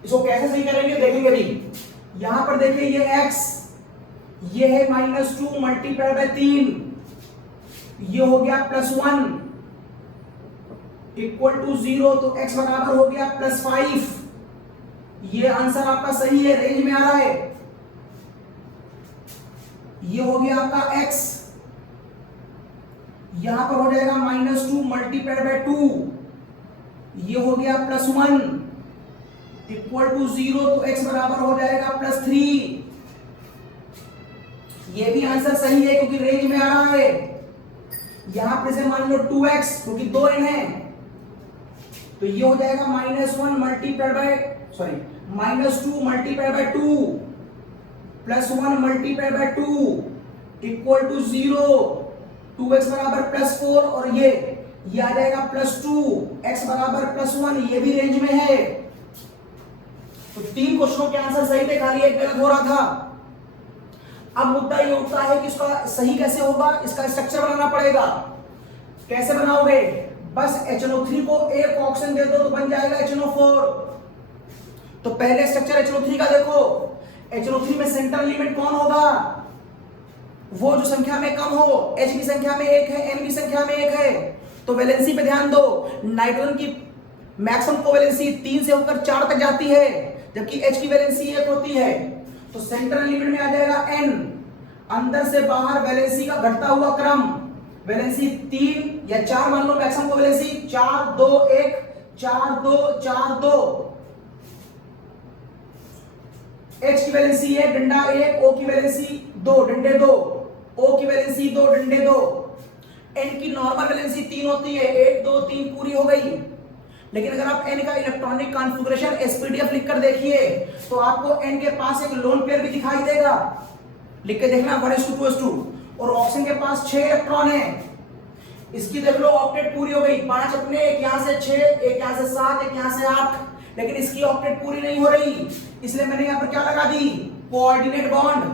इसको कैसे सही करेंगे देखेंगे भी। यहां पर देखिए ये x, ये है -2 मल्टीप्लाइड बाय 3, ये हो गया +1 इक्वल टू 0, तो x बराबर हो गया +5। ये आंसर आपका सही है, रेंज में आ रहा है। ये हो गया आपका x, यहां पर हो जाएगा -2 मल्टीप्लाइड बाय 2, ये हो गया +1 इक्वल टू 0, तो x बराबर हो जाएगा +3। ये भी आंसर सही है क्योंकि रेंज में आ रहा है। यहां पर से मान लो 2x क्योंकि 2 n है, तो ये हो जाएगा -1 multiplied by -2 multiplied by 2 +1 multiplied by 2 equal to 0, 2x बराबर +4 और ये आ जाएगा +2, x बराबर +1, ये भी रेंज में है। तो 3 क्वेश्चनों के आंसर सही थे, खाली एक गलत हो रहा था। अब मुद्दा ये उठता है कि इसका सही कैसे होगा, इसका स्ट्रक्चर बनाना पड़ेगा। कैसे बनाओगे, बस HNO3 को एक ऑक्सीजन दे दो तो बन जाएगा HNO4। तो पहले स्ट्रक्चर HNO3 का देखो। HNO3 में सेंट्रल एलिमेंट कौन होगा, वो जो संख्या में कम हो। H की संख्या में 1 है, M की संख्या में 1 है, तो वैलेंसी पे ध्यान दो। नाइट्रोजन की मैक्सिमम कोवैलेंसी 3 से होकर 4 तक जाती है, जबकि H की वैलेंसी 1 होती है। तो सेंट्रल एलिमेंट में आ जाएगा N। अंदर से बाहर वैलेंसी का घटता हुआ क्रम, वैलेंसी 3 या 4 मान लो मैक्सिमम कोवैलेंसी, 4 2 1 4 2 4 2। H की वैलेंसी 1, डंडा 1, O की वैलेंसी 2, डंडे 2, O की वैलेंसी 2, डंडे 2। N की नॉर्मल वैलेंसी 3 होती है, 1 2 3 पूरी हो गई। लेकिन अगर आप N का इलेक्ट्रॉनिक कॉन्फ़िगरेशन SPDF लिखकर देखिए तो आपको N के पास एक लोन पेयर भी दिखाई देगा। लिख के देखना 1:2:2 और ऑक्सीजन के पास 6 इलेक्ट्रॉन है। इसकी देख लो ऑक्टेट पूरी हो गई, 5 अपने, एक यहां से 6, एक यहां से 7, एक यहां से 8, लेकिन इसकी ऑक्टेट पूरी नहीं हो रही, इसलिए मैंने यहां पर क्या लगा दी, कोऑर्डिनेट बॉन्ड।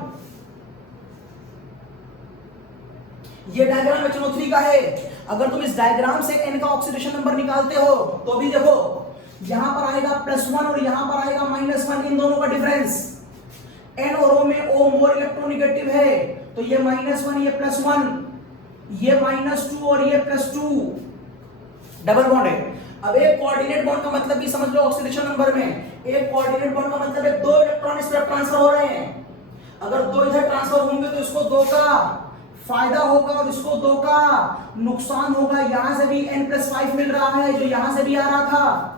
ये डायग्राम HNO3 का है। अगर तुम इस डायग्राम से N का ऑक्सीडेशन नंबर निकालते हो तो भी देखो यहां पर आएगा +1 और यहां पर आएगा -1, इन दोनों का डिफरेंस। N और O में O मोर इलेक्ट्रोनेगेटिव है तो ये -1, ये +1, ये -2 और ये +2, डबल बॉन्ड है। अब एक कोऑर्डिनेट बॉन्ड का मतलब भी समझ लो ऑक्सीडेशन नंबर में। एक कोऑर्डिनेट बॉन्ड का मतलब है 2 इलेक्ट्रॉन इस तरफ ट्रांसफर हो रहे हैं। अगर 2 इधर ट्रांसफर होंगे तो इसको 2 का फायदा होगा और इसको 2 का नुकसान होगा। यहां से भी N+5 मिल रहा है जो यहां से भी आ रहा था।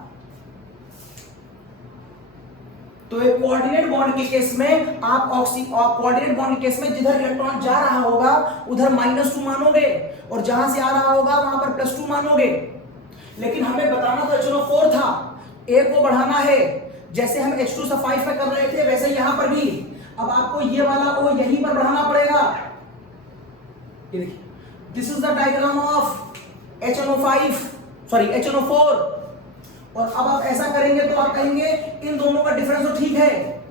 तो एक कोऑर्डिनेट बॉन्ड के केस में आप कोऑर्डिनेट बॉन्ड के केस में जिधर इलेक्ट्रॉन जा रहा होगा उधर -2 मानोगे और जहां से आ रहा होगा वहां पर +2 मानोगे। लेकिन हमें बताना था HNO4 था, A को बढ़ाना है, जैसे हम H2 से 5 पे कर रहे थे वैसे यहां पर भी। अब आपको ये वाला O यहीं पर बढ़ाना पड़ेगा। This is the diagram of HNO4। और अब आप ऐसा करेंगे तो आप कहेंगे इन दोनों का डिफरेंस तो ठीक है,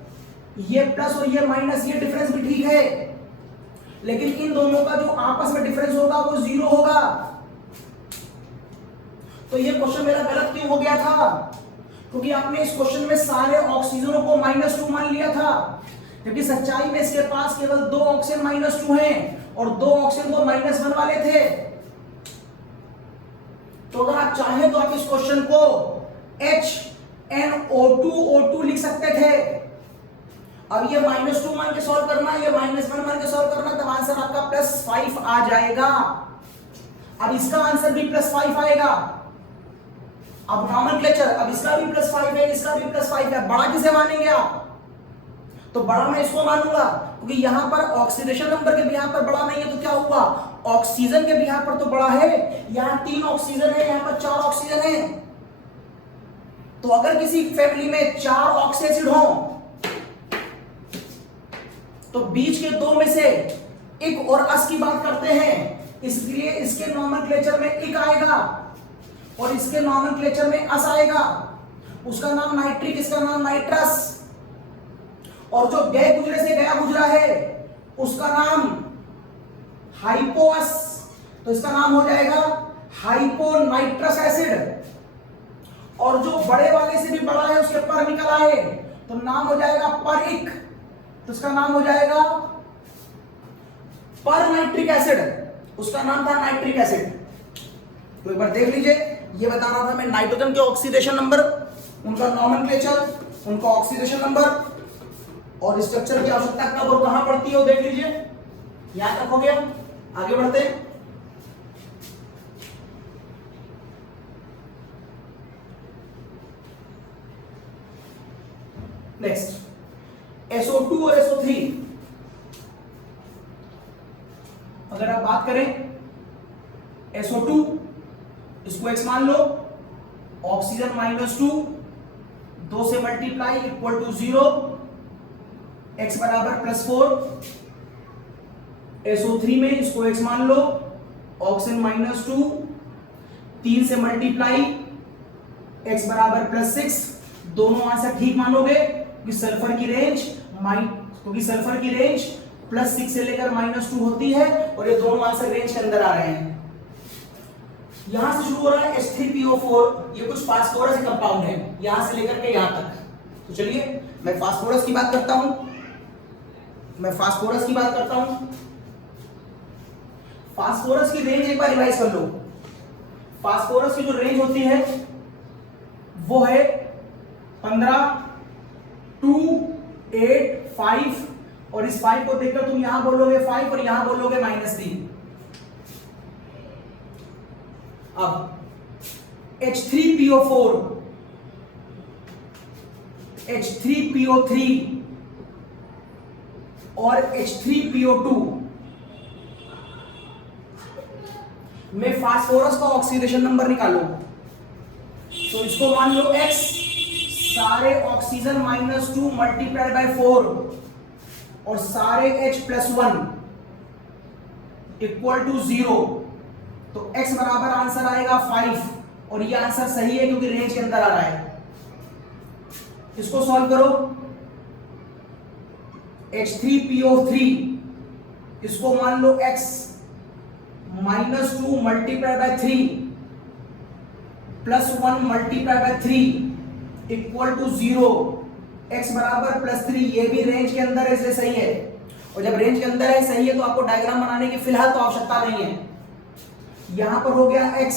ये प्लस और ये माइनस, ये डिफरेंस भी ठीक है, लेकिन इन दोनों का जो आपस में डिफरेंस होगा वो 0 होगा। तो ये क्वेश्चन मेरा गलत क्यों हो गया था? क्योंकि आपने इस क्वेश्चन में सारे ऑक्सीजनों को -2 मान लिया था, जबकि सच्चाई में इसके पास केवल 2 ऑक्सीजन -2 हैं और 2 ऑक्सीजन तो -1 वाले थे। तो अगर आप चाहें तो आप इस क्वेश्चन को HNO2O2 लिख सकते थे। अब ये -2 मान के सॉल्व करना, ये -1 मान के सॉल्व करना, तब आंसर आपका +5 आ जाएगा। अब इसका आंसर भी +5 आएगा। अब नॉमेनक्लेचर, अब इसका भी +5 है, इसका भी +5 है, बड़ा किसे मानेंगे आप? तो बड़ा मैं इसको मानूंगा क्योंकि यहां पर ऑक्सीडेशन नंबर के बिहाफ पर बड़ा नहीं है। तो क्या हुआ, ऑक्सीजन के बिहाफ पर तो बड़ा है। यहां 3 ऑक्सीजन है, यहां पर 4 ऑक्सीजन है। तो अगर किसी फैमिली में 4 ऑक्सी एसिड हो तो बीच के 2 में से इक और अस की बात करते हैं, इसलिए इसके नॉमेनक्लेचर में इक आएगा और इसके नॉमेनक्लेचर में अस आएगा। उसका नाम नाइट्रिक, इसका नाम नाइट्रस। और जो गए गुजरे से गया गुजरा है उसका नाम हाइपोअस, तो इसका नाम हो जाएगा हाइपोनाइट्रस एसिड। और जो बड़े वाले से भी बड़ा है उसके पर निकल आए तो नाम हो जाएगा परिक, तो इसका नाम हो जाएगा पर नाइट्रिक एसिड, उसका नाम था नाइट्रिक एसिड। तो एक बार देख लीजिए, ये बता रहा था मैं नाइट्रोजन के ऑक्सीडेशन नंबर, उनका नॉमेनक्लेचर, उनका ऑक्सीडेशन नंबर और स्ट्रक्चर की आवश्यकता कब और कहां पड़ती है वो देख लीजिए। यहां तक हो गया, आगे बढ़ते हैं। नेक्स्ट SO2 और SO3। अगर आप बात करें SO2, इसको x मान लो, ऑक्सीजन -2, 2 से मल्टीप्लाई इक्वल टू 0, x बराबर +4। SO3 में इसको x मान लो, ऑक्सीजन -2, 3 से मल्टीप्लाई x बराबर +6। दोनों आंसर ठीक मानोगे कि सल्फर की रेंज +6 से लेकर -2 होती है और ये दोनों आंसर रेंज के अंदर आ रहे हैं। यहां से शुरू हो रहा है H3PO4, ये कुछ फास्फोरस कंपाउंड है यहां से लेकर के यहां तक। तो चलिए मैं फास्फोरस की बात करता हूं, फास्फोरस की रेंज एक बार रिवाइज कर लो। फास्फोरस की जो रेंज होती है वो है 15, 2, 8, 5 और इस 5 को देखकर तुम यहां बोलोगे 5 और यहां बोलोगे -3। अब H3PO4, H3PO3 और H3PO2 में फास्फोरस का ऑक्सीडेशन नंबर निकालो। तो इसको मान लो x, सारे ऑक्सीजन -2 मल्टीप्लाइड बाय 4 और सारे H+1 इक्वल टू 0। तो x बराबर आंसर आएगा 5 और ये आंसर सही है क्योंकि रेंज के अंदर आ रहा है। इसको सॉल्व करो। H3PO3 इसको मान लो x -2 multiplied by 3 +1 multiplied by 3 equal to 0। x बराबर +3, ये भी रेंज के अंदर है इसलिए सही है। और जब रेंज के अंदर है सही है तो आपको डायग्राम बनाने की फिलहाल तो आवश्यकता नहीं है। यहां पर हो गया x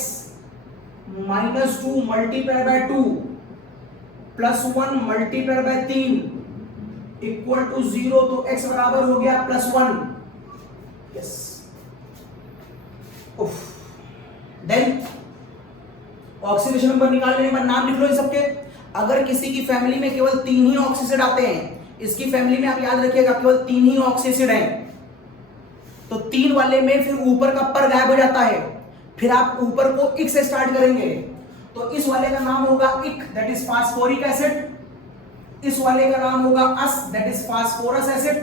-2 multiplied by 2 +1 multiplied by 3 equal to 0। तो x बराबर हो गया +1। यस, देन ऑक्सीडेशन नंबर निकालने के बाद नाम लिख लो इन सबके। अगर किसी की फैमिली में केवल 3 ही ऑक्सीसिड आते हैं, इसकी फैमिली में आप याद रखिएगा केवल 3 ही ऑक्सीसिड हैं, तो 3 वाले में फिर ऊपर का पर गायब हो जाता है। फिर आप ऊपर को इक से स्टार्ट करेंगे। तो इस वाले का नाम होगा इक, दैट इज फास्फोरिक एसिड। इस वाले का नाम होगा अस, दैट इज फास्फोरस एसिड।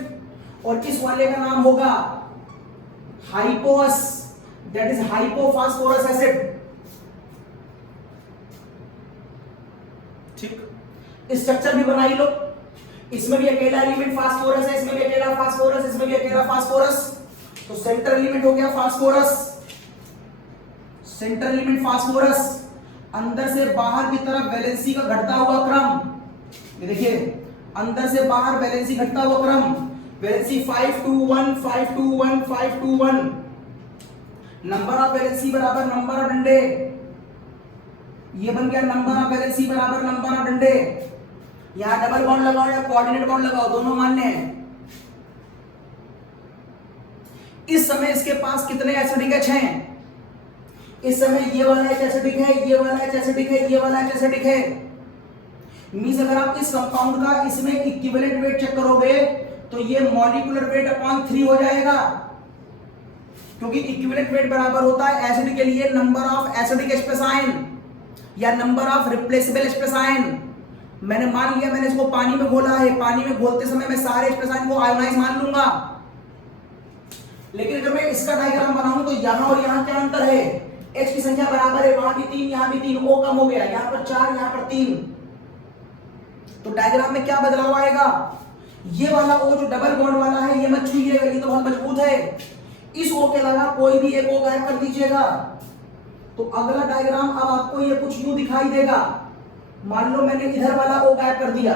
और इस वाले का नाम होगा हाइपोअस, दैट इज हाइपोफास्फोरस एसिड। ठीक, स्ट्रक्चर भी बनाई लो। इसमें भी अकेला एलिमेंट फास्फोरस है, इसमें भी अकेला फास्फोरस, इसमें भी अकेला फास्फोरस। तो सेंटर एलिमेंट हो गया फास्फोरस, सेंटर एलिमेंट फास्फोरस। अंदर से बाहर की तरफ वैलेंसी का घटता हुआ क्रम, ये देखिए अंदर से बाहर वैलेंसी घटता हुआ क्रम। वैलेंसी 5 2 1 5 2 1 5 2 1। नंबर ऑफ वैलेंसी बराबर नंबर ऑफ डंडे, ये बन गया नंबर ऑफ वैलेंसी बराबर नंबर ऑफ डंडे। यहां डबल बॉन्ड लगाओ या कोऑर्डिनेट बॉन्ड लगाओ, दोनों मान्य है। इस समय इसके पास कितने एसिडिक एच हैं? इस समय ये वाला एच एसिडिक है, ये वाला एच एसिडिक है, ये वाला एच एसिडिक है। मींस अगर आप इस कंपाउंड का इसमें इक्विवेलेंट वेट चेक करोगे तो ये मॉलिक्यूलर वेट अपॉन 3 हो जाएगा, क्योंकि इक्विवेलेंट वेट बराबर होता है एसिड के लिए number of acidic H plus ion या number of replaceable H plus ion. मैंने मान लिया मैंने इसको पानी में घोला है, पानी में घोलते समय मैं सारे H प्लस आयन को आयोनाइज मान लूंगा। लेकिन अगर मैं इसका डायग्राम बनाऊं तो यहां और यहां क्या अंतर है? H की संख्या बराबर है, वहां भी 3 यहां भी 3, O कम हो गया, यहां पर 4 यहां पर 3। तो डायग्राम में क्या बदलाव आएगा? ये वाला O जो डबल बॉन्ड वाला है ये मत छूइएगा, ये तो बहुत मजबूत है। इस O के अलावा कोई भी एक O गायब कर दीजिएगा। तो अगला डायग्राम अब आपको ये कुछ यूं दिखाई देगा। मान लो मैंने इधर वाला O गायब कर दिया,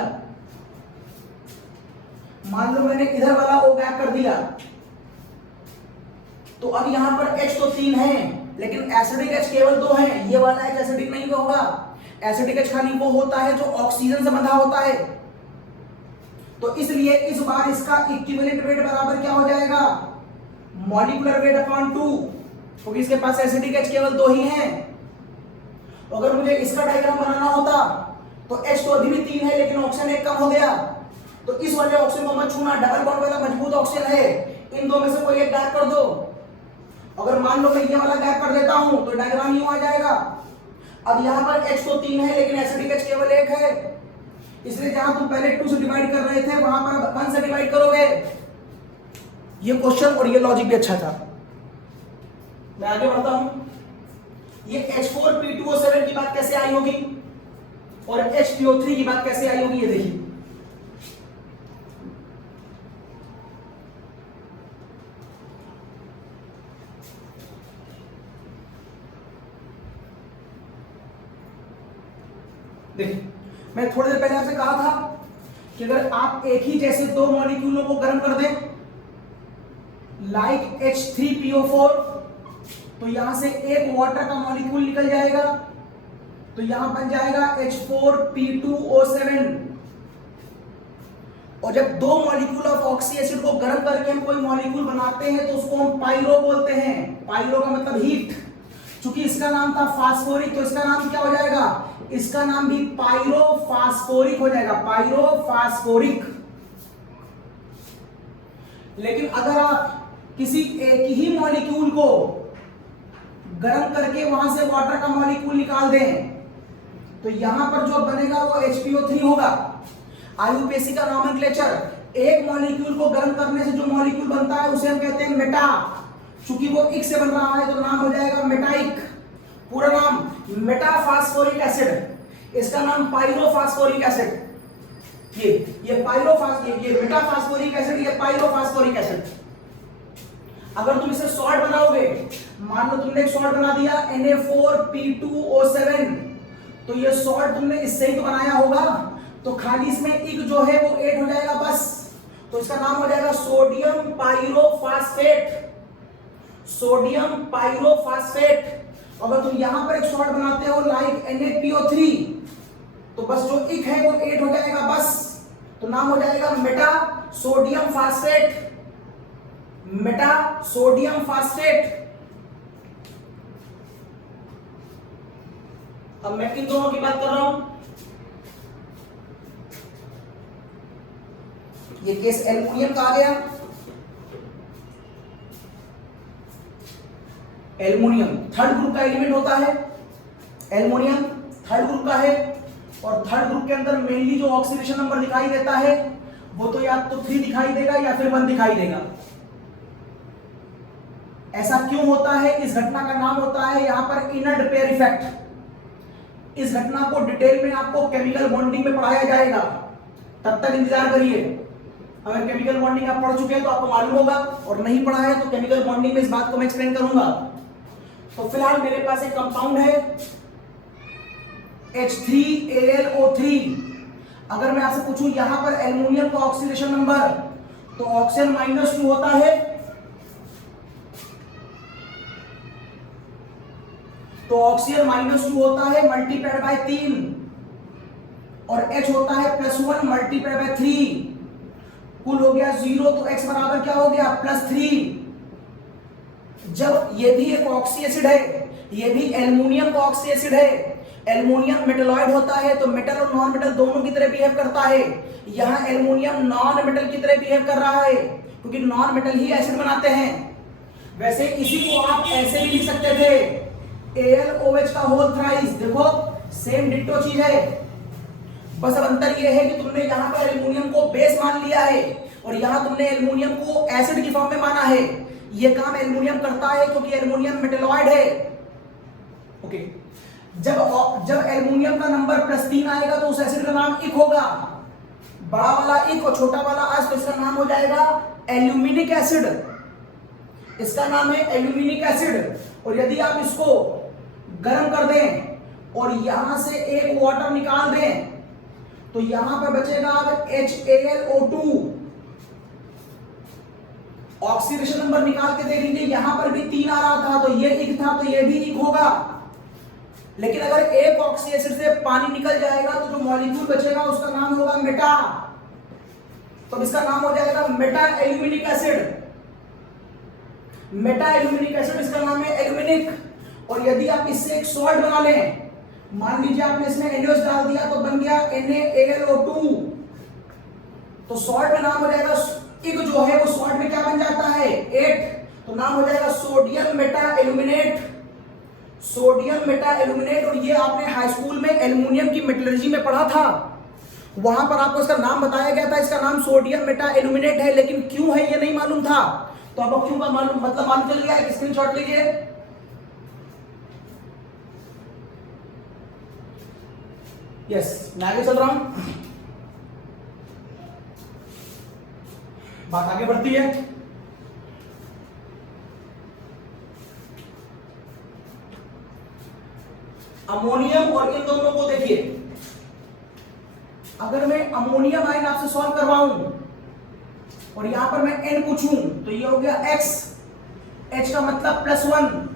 मान लो मैंने इधर वाला O गायब कर दिया, तो अब यहां पर H तो 3 है लेकिन एसिडिक H केवल 2 है। ये वाला H एसिडिक नहीं होगा। एसिडिक H खाली वो होता है जो ऑक्सीजन से बंधा होता है। तो इसलिए इस बार इसका इक्विवेलेंट वेट बराबर क्या हो जाएगा? मॉलिक्यूलर वेट अपॉन 2, क्योंकि इसके पास एसिडिक H केवल 2 ही है। अगर मुझे इसका डायग्राम बनाना होता तो H तो अभी भी 3 है लेकिन ऑक्सीजन 1 कम हो गया। तो इस वाले ऑक्सीजन को मत छूना, डबल बॉन्ड वाला मजबूत ऑक्सीजन है, इन दो में से कोई एक गायब कर दो। अगर मान लो मैं ये वाला गायब कर देता हूं तो डायग्राम यूं आ जाएगा। अब यहां पर H तो 3 है लेकिन एसिडिक H केवल 1 है, इसलिए जहां तुम पहले 2 से डिवाइड कर रहे थे वहां पर 1 से डिवाइड करोगे। ये क्वेश्चन और ये लॉजिक भी अच्छा था। मैं आगे बढ़ता हूं। ये H4P2O7 की बात कैसे आई होगी और HPO3 की बात कैसे आई होगी, ये देखिए। देखिए, मैं थोड़ी देर पहले आपसे कहा था कि अगर आप एक ही जैसे 2 मॉलिक्यूलों को गर्म कर दें लाइक H3PO4, तो यहां से एक वाटर का मॉलिक्यूल निकल जाएगा, तो यहां बन जाएगा H4P2O7। और जब 2 मॉलिक्यूल ऑफ ऑक्सी एसिड को गर्म करके हम कोई मॉलिक्यूल बनाते हैं तो उसको हम पायरो बोलते हैं। पायरो का मतलब हीट। चूंकि इसका नाम था फास्फोरिक तो इसका नाम क्या हो जाएगा? इसका नाम भी पायरोफास्फोरिक हो जाएगा, पायरोफास्फोरिक। लेकिन अगर आप किसी एक ही मॉलिक्यूल को गर्म करके वहां से वाटर का मॉलिक्यूल निकाल दें तो यहां पर जो बनेगा वो H2O3 होगा। आईयूपीएससी का नॉमेनक्लेचर, एक मॉलिक्यूल को गर्म करने से जो मॉलिक्यूल बनता है उसे हम कहते हैं मेटा। चूंकि वो इक से बन रहा है तो नाम हो जाएगा मेटाइक। पूरा नाम मेटाफास्फोरिक एसिड, इसका नाम पाइरोफास्फोरिक एसिड। ये मेटाफास्फोरिक एसिड, ये पाइरोफास्फोरिक एसिड। अगर तुम इसे सॉल्ट बनाओगे, मान लो तुमने एक सॉल्ट बना दिया Na4P2O7, तो ये सॉल्ट तुमने इससे ही तो बनाया होगा, तो खाली इसमें इक जो है वो ऐड हो जाएगा बस, तो इसका नाम हो जाएगा सोडियम पाइरोफास्फेट। सोडियम पाइरोफास्फेट। अगर तुम यहां पर एक सॉल्ट बनाते हो लाइक NaPO3, तो बस जो इक है वो ऐड हो जाएगा बस, तो नाम हो जाएगा Meta sodium phosphate. Meta sodium phosphate. अब मैं इन दोनों की बात कर रहा हूं। ये केस एल्युमिनियम का आ गया। एल्युमिनियम थर्ड ग्रुप का एलिमेंट होता है। एल्युमिनियम थर्ड ग्रुप का है और थर्ड ग्रुप के अंदर मेनली जो ऑक्सीडेशन नंबर दिखाई देता है वो तो या तो 3 दिखाई देगा या फिर 1 दिखाई देगा। ऐसा क्यों होता है? इस घटना का नाम होता है यहां पर इनर्ट पेयर इफेक्ट। इस घटना को डिटेल में आपको केमिकल बॉन्डिंग में पढ़ाया जाएगा, तब तक इंतजार करिए। अगर केमिकल बॉन्डिंग आप पढ़ चुके हैं तो आपको मालूम होगा, और नहीं पढ़ा है तो केमिकल बॉन्डिंग में इस बात को मैं एक्सप्लेन करूंगा। तो फिलहाल मेरे पास एक कंपाउंड है H3AlO3। अगर मैं आपसे पूछूं यहां पर एल्युमिनियम का ऑक्सीडेशन नंबर, तो ऑक्सीजन -2 होता है, तो ऑक्सीजन -2 होता है मल्टीप्लाइड बाय 3, और H होता है +1 मल्टीप्लाइड बाय 3, कुल हो गया 0। तो X बराबर क्या हो गया? +3। जब ये भी एक ऑक्सी एसिड है, ये भी एल्युमिनियम का ऑक्सी एसिड है। एल्युमिनियम मेटलॉइड होता है तो मेटल और नॉन मेटल दोनों की तरह बिहेव करता है। यहां एल्युमिनियम नॉन मेटल की तरह बिहेव कर रहा है क्योंकि नॉन मेटल ही एसिड बनाते हैं। वैसे इसी को आप ऐसे भी लिख सकते थे AlOH का होल थ्राइस। देखो सेम डिट्टो चीज है, बस अब अंतर यह है कि तुमने यहां पर एल्युमिनियम को बेस मान लिया है और यहां तुमने एल्युमिनियम को एसिड की फॉर्म में माना है। यह काम एल्युमिनियम करता है क्योंकि एल्युमिनियम मेटलॉइड है। ओके, जब एल्युमिनियम का नंबर +3 आएगा तो उस एसिड का नाम इक होगा, बड़ा वाला इक और छोटा वाला एस, तो इसका नाम हो जाएगा एल्यूमिनिक एसिड। इसका नाम है एल्यूमिनिक एसिड। और यदि आप इसको गर्म कर दें और यहां से एक वाटर निकाल दें तो यहां पर बचेगा अब HAlO2। ऑक्सीडेशन नंबर निकाल के देखेंगे, यहां पर भी 3 आ रहा था तो ये इक था, तो ये भी इक होगा। लेकिन अगर एक ऑक्सी एसिड से पानी निकल जाएगा तो जो मॉलिक्यूल बचेगा उसका नाम होगा मेटा, तो इसका नाम हो जाएगा मेटा एल्यूमिनिक एसिड। मेटा एल्यूमिनिक एसिड, इसका नाम है एल्यूमिनिक। और यदि आप इससे एक सॉल्ट बना लें, मान लीजिए आपने इसमें NaOH डाल दिया तो बन गया NaAlO2, तो सॉल्ट में नाम हो जाएगा इक जो है वो सॉल्ट में क्या बन जाता है? 8, तो नाम हो जाएगा sodium Meta aluminate. Sodium Meta aluminate. और ये आपने हाई स्कूल में एल्युमिनियम की मेटलर्जी में पढ़ा था, वहां पर आपको इसका नाम बताया गया था, इसका नाम सोडियम मेटा एल्यूमिनेट है। लेकिन क्यों है ये नहीं मालूम था, तो आपको क्यों का मालूम मतलब मालूम चल गया। एक स्क्रीनशॉट लीजिए। यस, मैं आगे चल रहा हूं, बात आगे बढ़ती है। अमोनियम और इन दोनों को देखिए, अगर मैं अमोनियम आयन आपसे सॉल्व करवाऊं और यहां पर मैं N पूछूं तो ये हो गया X, H का मतलब +1।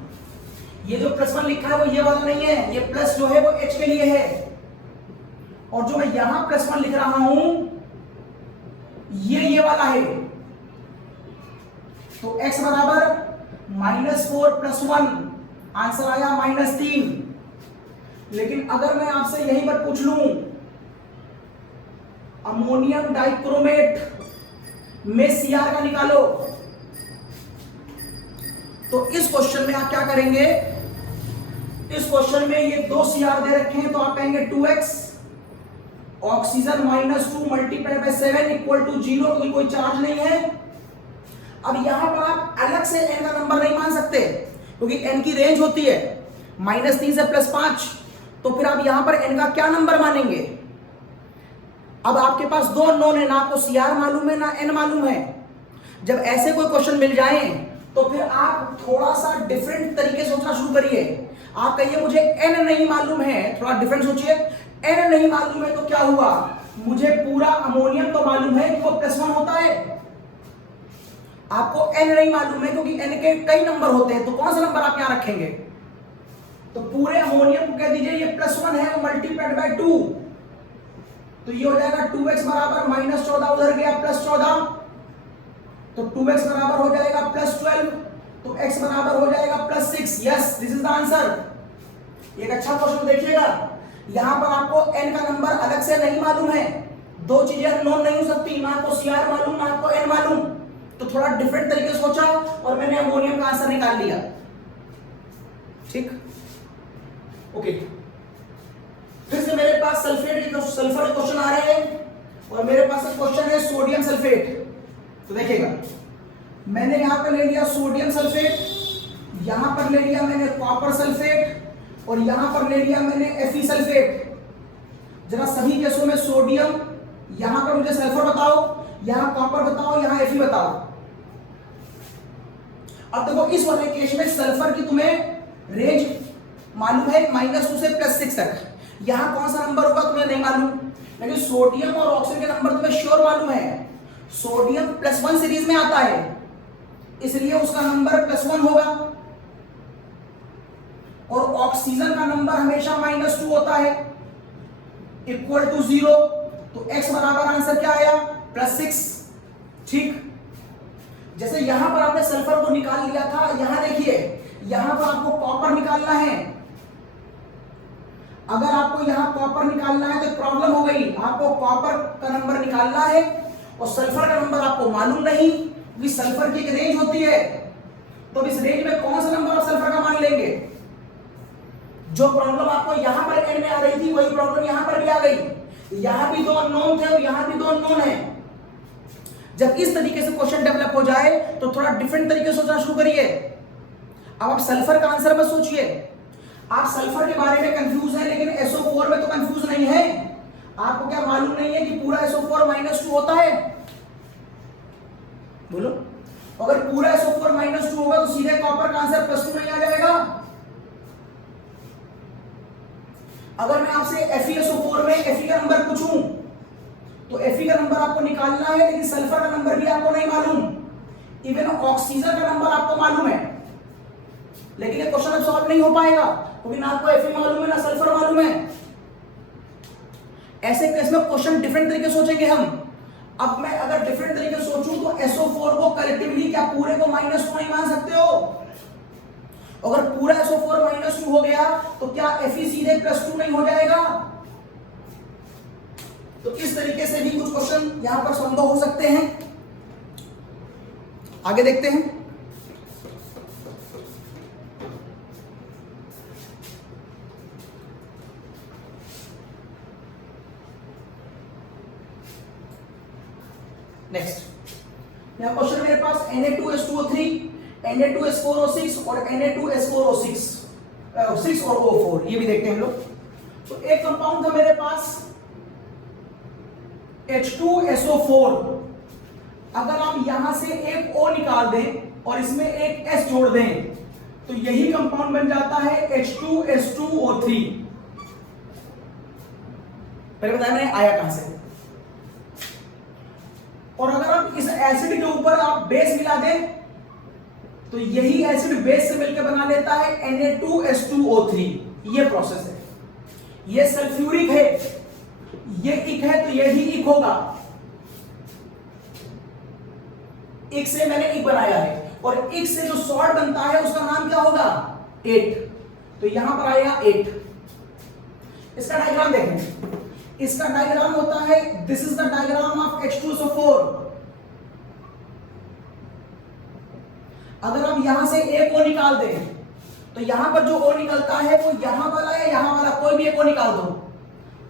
ये जो +1 लिखा है वो ये वाला नहीं है, ये प्लस जो है वो H के लिए है, और जो मैं यहां +1 लिख रहा हूं ये वाला है। तो X बराबर -4 + 1, आंसर आया -3। लेकिन अगर मैं आपसे यहीं पर पूछ लूं अमोनियम डाइक्रोमेट, में Cr का निकालो। तो इस क्वेश्चन में आप क्या करेंगे, इस क्वेश्चन में ये 2 Cr दे रखे हैं तो आप कहेंगे 2x oxygen -2 multiplied by 7 equal to 0, क्योंकि कोई चार्ज नहीं है। अब यहां पर आप अलग से n का नंबर नहीं मान सकते, क्योंकि n की रेंज होती है -3 से +5, तो फिर आप यहां पर n का क्या नंबर मानेंगे। अब आपके पास 2 अननोन है, ना आपको Cr मालूम है ना n मालूम है। जब ऐसे कोई क्वेश्चन मिल जाए तो फिर आप थोड़ा सा डिफरेंट तरीके से सोचना शुरू करिए। आप कहिए मुझे n नहीं मालूम है, थोड़ा डिफरेंट सोचिए। n नहीं मालूम है तो क्या हुआ, मुझे पूरा अमोनियम तो मालूम है कि वो +1 होता है। आपको n नहीं मालूम है क्योंकि n के कई नंबर होते हैं, तो कौन सा नंबर आप यहां रखेंगे। तो पूरे अमोनियम को कह दीजिए ये +1 है, वो मल्टीप्लाइड बाय 2, तो ये हो जाएगा 2x बराबर -14, उधर गया +14, तो 2x बराबर हो जाएगा +12, तो x बराबर हो जाएगा +6। Yes, this is the answer. एक अच्छा क्वेश्चन देखिएगा, यहां पर आपको n का नंबर अलग से नहीं मालूम है, 2 चीजें अननोन नहीं हो सकती, ना आपको Cr मालूम ना आपको n मालूम, तो थोड़ा डिफरेंट तरीके से सोचा और मैंने अमोनियम का आंसर निकाल लिया। ठीक, ओके। फिर से मेरे पास सल्फर के क्वेश्चन आ रहे हैं और मेरे पास एक क्वेश्चन है सोडियम सल्फेट। तो देखिएगा, मैंने यहां पर ले लिया सोडियम सल्फेट, यहां पर ले लिया मैंने कॉपर सल्फेट और यहां पर ले लिया मैंने Fe सल्फेट। जरा सभी केसों में सोडियम, यहां पर मुझे सल्फर बताओ, यहां कॉपर बताओ, यहां Fe बताओ। अब देखो इस वाले केस में सल्फर की तुम्हें रेंज मालूम है -2 से +6 तक, यहां कौन सा नंबर होगा तुम्हें नहीं मालूम, लेकिन सोडियम और ऑक्सीजन के नंबर तुम्हें श्योर मालूम है। सोडियम +1 सीरीज में आता है, इसलिए उसका नंबर +1 होगा, और ऑक्सीजन का नंबर हमेशा -2 होता है, इक्वल टू 0, तो x बराबर आंसर क्या आया, +6। ठीक, जैसे यहां पर आपने सल्फर को निकाल लिया था, यहां देखिए यहां पर आपको कॉपर निकालना है। अगर आपको यहां कॉपर निकालना है तो प्रॉब्लम हो गई, आपको कॉपर का नंबर निकालना है और सल्फर का नंबर आपको मालूम नहीं, क्योंकि सल्फर की एक रेंज होती है, तो इस रेंज में कौन सा नंबर आप सल्फर का मान लेंगे। जो प्रॉब्लम आपको यहां पर एंड में आ रही थी वही प्रॉब्लम यहां पर भी आ गई, यहां भी 2 अननोन थे और यहां भी 2 अननोन है। जब इस तरीके से क्वेश्चन डेवलप हो जाए तो थोड़ा डिफरेंट तरीके से सोचना शुरू करिए। अब आप सल्फर का आंसर मत सोचिए, आप सल्फर के बारे में कंफ्यूज है लेकिन SO4 में तो कंफ्यूज नहीं है। आपको क्या मालूम नहीं है कि पूरा SO4 -2 होता है, बोलो। अगर पूरा SO4 -2 होगा तो सीधे कॉपर का आंसर +2 नहीं आ जाएगा। अगर मैं आपसे FeSO4 में Fe का नंबर पूछूं तो Fe का नंबर आपको निकालना है, लेकिन सल्फर का नंबर भी आपको नहीं मालूम। इवन ऑक्सीजन का नंबर आपको मालूम है, लेकिन ये क्वेश्चन अब सॉल्व नहीं हो पाएगा क्योंकि ना आपको Fe मालूम है ना सल्फर मालूम है। ऐसे केस में क्वेश्चन डिफरेंट तरीके से सोचेंगे हम। अब मैं अगर डिफरेंट तरीके से सोचूं तो SO4 को कलेक्टिवली क्या पूरे को -2 नहीं मान सकते हो। अगर पूरा SO4 -2 हो गया तो क्या Fe सीधे +2 नहीं हो जाएगा। तो इस तरीके से भी कुछ क्वेश्चन यहां पर संभव हो सकते हैं। आगे देखते हैं। नेक्स्ट यहां क्वेश्चन मेरे पास Na2H2O3, Na2H4O6 और Na2H4O6 6 और O4, ये भी देखते हैं हम लोग। तो एक कंपाउंड था मेरे पास H2SO4, अगर आप यहां से एक O निकाल दें और इसमें एक S जोड़ दें तो यही कंपाउंड बन जाता है H2H2O3। पहले बताया मैंने आया कहां से। और अगर आप इस एसिड के ऊपर आप बेस मिला दें तो यही एसिड बेस से मिलकर बना लेता है Na2H2O3। ये प्रोसेस है, ये सल्फ्यूरिक है, ये इक है तो यही इक होगा। इक से मैंने इक बनाया है और इक से जो सॉल्ट बनता है उसका नाम क्या होगा, 8। तो यहां पर आएगा 8। इसका डायग्राम देखें, इसका डायग्राम होता है, this is the diagram of H2SO4। अगर हम यहां से एक O निकाल दें तो यहां पर जो O निकलता है वो यहां वाला या यहां वाला, कोई भी एक O निकाल दो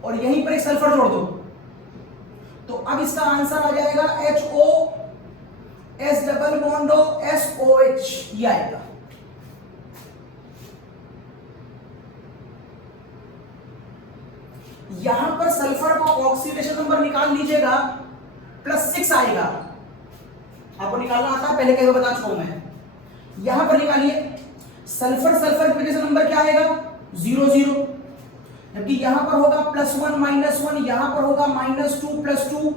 और यहीं पर एक सल्फर जोड़ दो, तो अब इसका आंसर आ जाएगा HO S double bond SOH, ये आएगा। यहां पर सल्फर का ऑक्सीडेशन नंबर निकाल लीजिएगा, +6 आएगा। आपको निकालना आता है, पहले कहीं बता चुका हूं मैं। यहां पर निकालिए, सल्फर ऑक्सीडेशन नंबर क्या आएगा 0 0, जबकि यहां पर होगा +1 -1, यहां पर होगा -2 +2,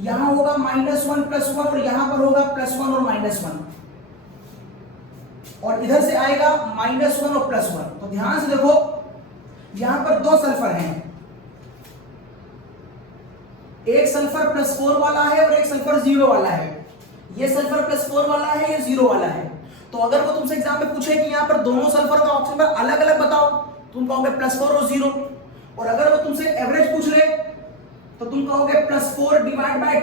यहां होगा -1 +1 और यहां पर होगा +1 और -1, और इधर से आएगा -1 और +1। तो ध्यान से देखो, यहां पर दो सल्फर हैं, एक सल्फर +4 वाला है और एक सल्फर 0 वाला है। ये सल्फर +4 वाला है, ये 0 वाला है। तो अगर वो तुमसे एग्जाम में पूछे कि यहाँ पर दोनों सल्फर का ऑक्सीजन नंबर अलग अलग बताओ, तुम कहोगे +4 और 0। और अगर वो तुमसे एवरेज पूछ ले तो तुम कहोगे +4 /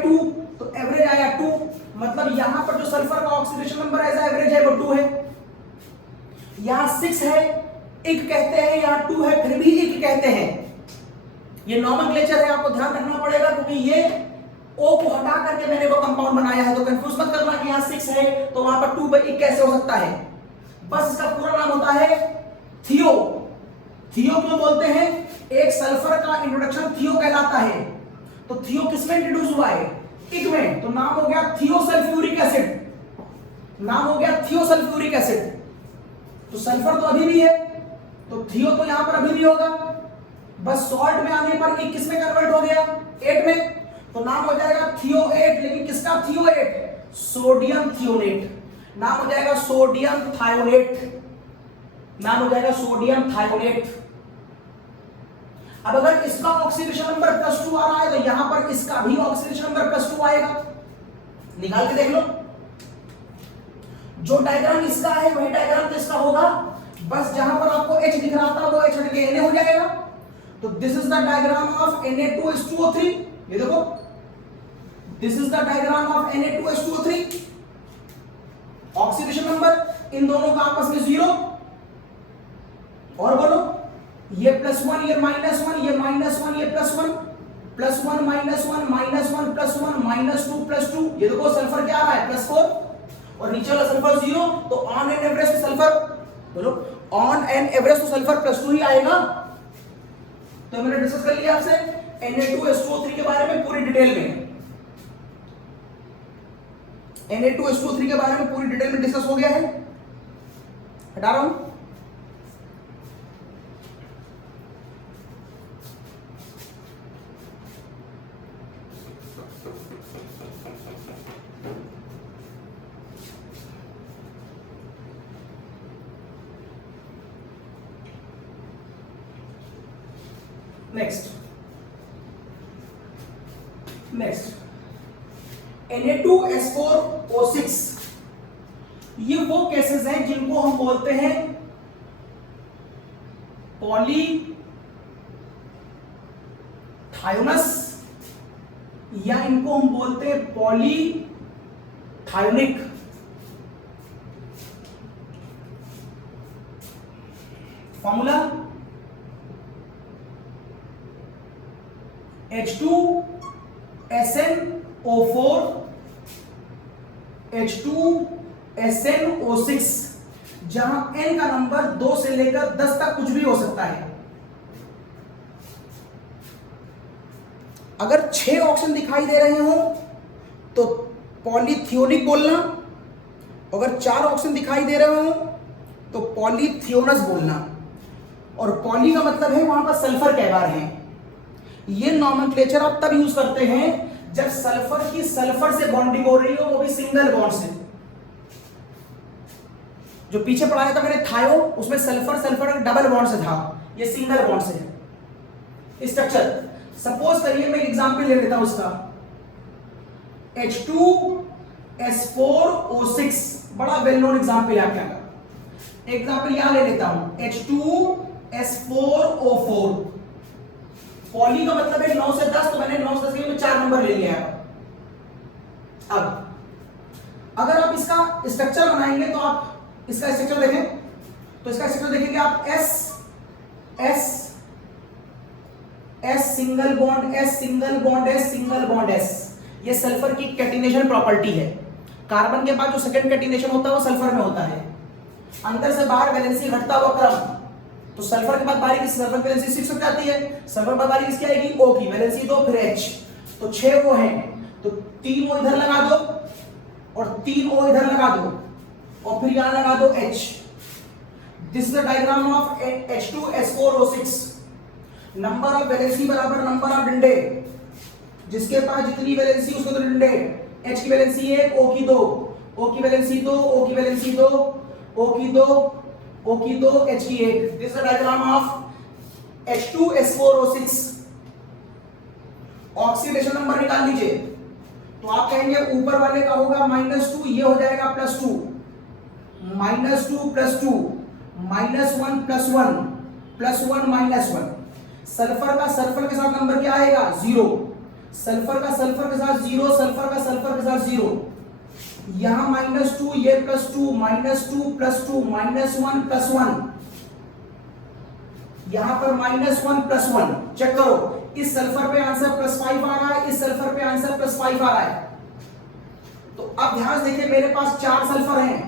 2, तो एवरेज आया 2। मतलब यहाँ पर जो सल्फर का ऑक्सीडेशन नंबर एज एवरेज है वो 2 है। यहाँ 6 है, इक कहते हैं, यहाँ 2 है फिर भी इक कहते हैं। ये नॉमेनक्लेचर है, आपको ध्यान रखना पड़ेगा, क्योंकि ये O को हटा करके मैंने वो कंपाउंड बनाया है। तो कंफ्यूज मत करना कि यहाँ 6 है तो वहां पर 2/1 कैसे हो सकता है। बस इसका पूरा नाम होता है थियो। थियो क्यों बोलते हैं? एक सल्फर का इंट्रोडक्शन थियो कहलाता है। तो थियो किसमें इंट्रोड्यूस हुआ है? इक में। तो नाम हो गया थियोसल्फ्यूरिक एसिड। नाम हो गया थियोसल्फ्यूरिक एसिड। तो सल्फर तो अभी भी है, तो थियो तो यहां पर अभी भी होगा। बस सॉल्ट में आने पर इक किसमें कन्वर्ट हो गया? 8 में। तो नाम हो जाएगा थियो8। लेकिन किसका थियो8? सोडियम थियोनेट। नाम हो जाएगा सोडियम थायोनेट। नाम हो जाएगा सोडियम थायोनेट। अब अगर इसका ऑक्सीडेशन नंबर +2 आ रहा है तो यहां पर इसका भी ऑक्सीडेशन नंबर +2 आएगा। निकाल के देख लो, जो डायग्राम इसका है वही डायग्राम इसका होगा। बस जहां पर आपको H दिख रहा था वो H हट के Na हो जाएगा। तो this is the diagram of Na2H2O3। ये देखो, this is the diagram of Na2H2O3। Oxidation number in दोनों का आपस में 0। और बोलो, ये +1, ये -1, ये -1, ये +1, +1 -1 -1 +1 -2 +2। ये देखो सल्फर क्या आ रहा है? +4 और नीचे वाला सल्फर 0। तो ऑन एन एवरेज तो सल्फर, बोलो ऑन एन एवरेज तो सल्फर +2 ही आएगा। तो मैंने डिस्कस कर लिया आपसे Na2H2O3 के बारे में पूरी डिटेल में। Na2H2O3 के बारे में पूरी डिटेल में डिस्कस हो गया है। हटा रहा हूं। Next Na2S4O6। ये वो केसेस हैं जिनको हम बोलते हैं पॉलीथायोनस, या इनको हम बोलते हैं पॉलीथायोनिक। फॉर्मूला H2SnO4 H2SnO6, जहां n का नंबर 2 से लेकर 10 तक कुछ भी हो सकता है। अगर 6 ऑप्शन दिखाई दे रहे हो तो पॉलीथियोनिक बोलना, अगर 4 ऑप्शन दिखाई दे रहे हो तो पॉलीथियोनस बोलना। और पॉली का मतलब है वहां पर सल्फर कई बार है। ये नॉमेनक्लेचर आप तब यूज करते हैं जब सल्फर की सल्फर से बॉन्डिंग हो रही हो, वो भी सिंगल बॉन्ड से। जो पीछे पढ़ाया था मैंने थायो, उसमें सल्फर सल्फर डबल बॉन्ड से था, ये सिंगल बॉन्ड से है स्ट्रक्चर। सपोज करिए मैं एग्जांपल ले लेता हूं उसका, H2S4O6 बड़ा वेल नोन एग्जांपल है आपके यहाँ। एग्जांपल यहां ले लेता हूं, H2S4O4। पॉली का मतलब है 9 से 10, तो मैंने 9 से 10 के लिए 4 नंबर ले लिया है। अब अगर आप इसका स्ट्रक्चर बनाएंगे तो आप इसका स्ट्रक्चर देखें, तो इसका स्ट्रक्चर देखेंगे आप S S S single bond S single bond S single bond S, ये सल्फर की कैटिनेशन प्रॉपर्टी है। कार्बन के बाद जो सेकंड कैटिनेशन होता है वो सल्फर में होता है। अंदर से बाहर वैलेंसी घटता हुआ क्रम, तो सल्फर के बाद बारी किस सल्फर की वैलेंसी 6 हो जाती है, सल्फर पर बारी किसकी आएगी O की वैलेंसी 2 फिर H, तो 6 वो हैं, तो 3 O इधर लगा दो और 3 O इधर लगा दो और फिर यहां लगा दो H। This is the diagram of H2S4O6। Number of valency बराबर नंबर ऑफ डंडे, जिसके पास जितनी वैलेंसी उसको तो डंडे। H की वैलेंसी 1, O की 2, O की वैलेंसी 2, O की वैलेंसी 2, O की 2, O की 2, H की 1। This is the diagram of H2S4O6। Oxidation number निकाल लीजिए, तो आप कहेंगे ऊपर वाले का होगा -2, ये हो जाएगा +2, -2 +2, -1 +1, +1 -1। सल्फर का सल्फर के साथ नंबर क्या आएगा 0, सल्फर का सल्फर के साथ 0, सल्फर का सल्फर के साथ 0। यहां -2, ये +2, -2 +2, -1 +1, यहां पर -1 +1। चेक करो, इस सल्फर पे आंसर +5 आ रहा है, इस सल्फर पे आंसर +5 आ रहा है। तो अब ध्यान देखिए, मेरे पास 4 सल्फर हैं,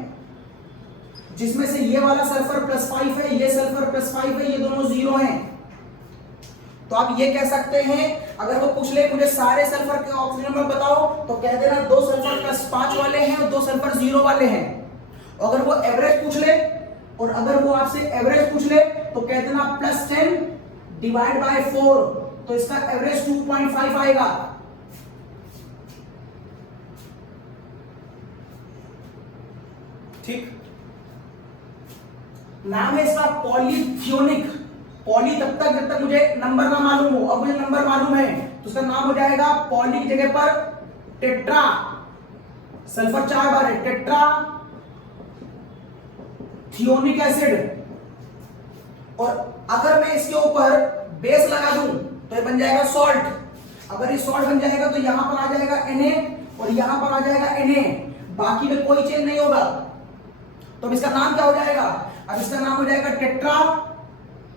जिसमें से ये वाला सल्फर +5 है, ये सल्फर +5 है, ये दोनों 0 हैं। तो आप ये कह सकते हैं, अगर वो पूछ ले मुझे सारे सल्फर के ऑक्सीजन नंबर बताओ, तो कह देना 2 सल्फर +5 वाले हैं और 2 सल्फर 0 वाले हैं। अगर वो एवरेज पूछ ले, और अगर वो आपसे एवरेज पूछ ले तो कह देना +10 डिवाइड बाय 4, तो इसका एवरेज 2.5 आएगा। ठीक, नाम है इसका पॉलीथियोनिक। पॉली तब तक जब तक मुझे नंबर ना मालूम हो, अब मुझे नंबर मालूम है तो उसका नाम हो जाएगा पॉली की जगह पर टेट्रा। सल्फर 4 बार है, टेट्रा थियोनिक एसिड। और अगर मैं इसके ऊपर बेस लगा दूं तो ये बन जाएगा सॉल्ट। अगर ये सॉल्ट बन जाएगा तो यहां पर आ जाएगा Na और यहां पर आ जाएगा Na, बाकी में कोई चेंज नहीं होगा। तो अब इसका नाम क्या हो जाएगा, अब इसका नाम हो जाएगा टेट्रा,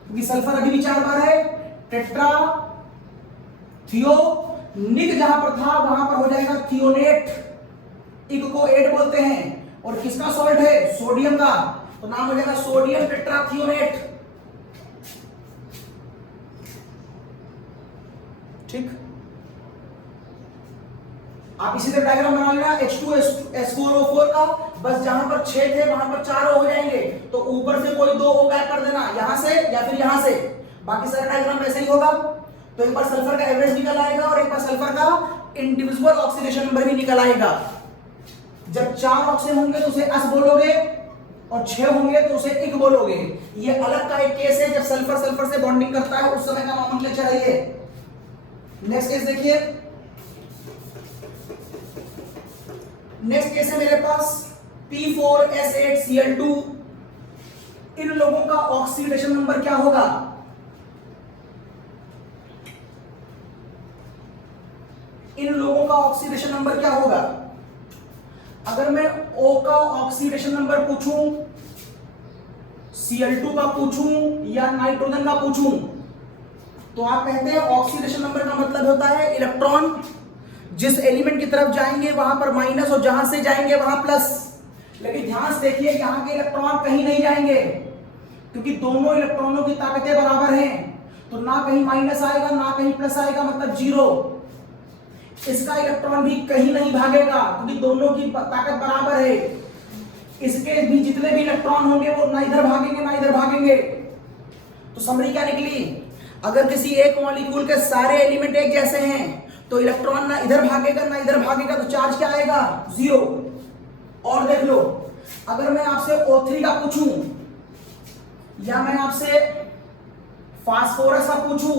क्योंकि सल्फर अभी भी 4 बार है। टेट्रा थियोनिक जहां पर था वहां पर हो जाएगा थियोनेट, इक को 8 बोलते हैं। और किसका सॉल्ट है, सोडियम का, तो नाम हो जाएगा सोडियम टेट्राथियोनेट। ठीक, आप इसी तरह डायग्राम बना लेना H2S4O4 का, बस जहां पर 6 थे वहां पर 4 हो जाएंगे, तो ऊपर से कोई 2 O गायब कर देना, यहां से या फिर यहां से, बाकी सारा डायग्राम वैसे ही होगा। तो एक बार सल्फर का एवरेज निकल आएगा और एक बार सल्फर का इंडिविजुअल ऑक्सीडेशन नंबर भी निकल आएगा। जब 4 ऑक्सीजन होंगे तो उसे अस बोलोगे और 6 होंगे तो उसे इक बोलोगे। ये अलग का एक केस है जब सल्फर सल्फर से बॉन्डिंग करता है, उस समय का नॉमेनक्लेचर है ये। नेक्स्ट केस देखिए, नेक्स्ट केस है मेरे पास P4S8Cl2। इन लोगों का ऑक्सीडेशन नंबर क्या होगा, इन लोगों का ऑक्सीडेशन नंबर क्या होगा। अगर मैं O का ऑक्सीडेशन नंबर पूछूं, Cl2 का पूछूं या नाइट्रोजन का पूछूं, तो आप कहते हैं ऑक्सीडेशन नंबर का मतलब होता है इलेक्ट्रॉन जिस एलिमेंट की तरफ जाएंगे वहां पर माइनस और जहां से जाएंगे वहां प्लस। लेकिन ध्यान से देखिए, यहां के इलेक्ट्रॉन कहीं नहीं जाएंगे क्योंकि दोनों इलेक्ट्रॉनों की ताकतें बराबर हैं, तो ना कहीं माइनस आएगा ना कहीं प्लस आएगा, मतलब 0। इसका इलेक्ट्रॉन भी कहीं नहीं भागेगा क्योंकि दोनों की ताकत बराबर है। इसके भी जितने भी इलेक्ट्रॉन होंगे वो ना इधर भागेंगे ना इधर भागेंगे। तो समरी क्या निकली, अगर किसी एक मॉलिक्यूल के सारे एलिमेंट एक जैसे हैं तो इलेक्ट्रॉन ना इधर भागेगा ना इधर भागेगा, तो चार्ज क्या आएगा 0। और देख लो, अगर मैं आपसे O3 का पूछूं या मैं आपसे फास्फोरस का पूछूं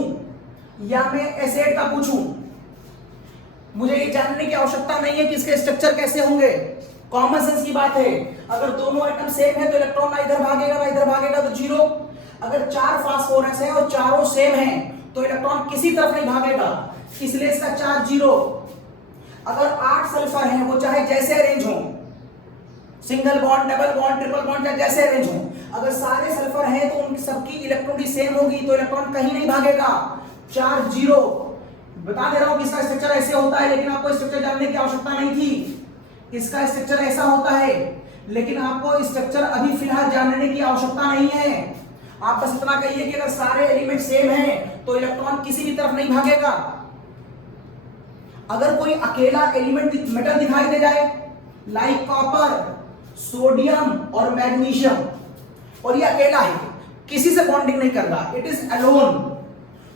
या मैं एसिड का पूछूं, मुझे ये जानने की आवश्यकता नहीं है कि इसके स्ट्रक्चर कैसे होंगे, कॉमन सेंस की बात है। अगर दोनों आइटम सेम है तो इलेक्ट्रॉन ना इधर भागेगा ना इधर भागेगा, तो 0। अगर 4 फास्फोरस है और चारों सेम हैं तो इलेक्ट्रॉन किसी तरफ नहीं भागेगा, इसलिए इसका चार्ज 0। अगर 8 सल्फर हैं, वो चाहे जैसे अरेंज हो, single bond, double bond, triple bond, जैसे अरेंज हो। अगर सारे सल्फर हैं तो उनकी सबकी इलेक्ट्रॉनिक सेम होगी, तो इलेक्ट्रॉन कहीं नहीं भागेगा, चार्ज जीरो। बता दे रहा हूं किसका स्ट्रक्चर ऐसे होता है, लेकिन आपको स्ट्रक्चर जानने की आवश्यकता नहीं थी। इसका स्ट्रक्चर ऐसा होता है, लेकिन आपको स्ट्रक्चर अभी फिलहाल जानने की आवश्यकता नहीं है। आप बस इतना कहिए कि अगर सारे एलिमेंट सेम हैं तो इलेक्ट्रॉन किसी भी तरफ नहीं भागेगा। अगर कोई अकेला एलिमेंट मेटल दिखाई दे जाए, लाइक कॉपर, सोडियम और मैग्नीशियम, और ये अकेला है, किसी से बॉन्डिंग नहीं कर रहा, इट इज अलोन,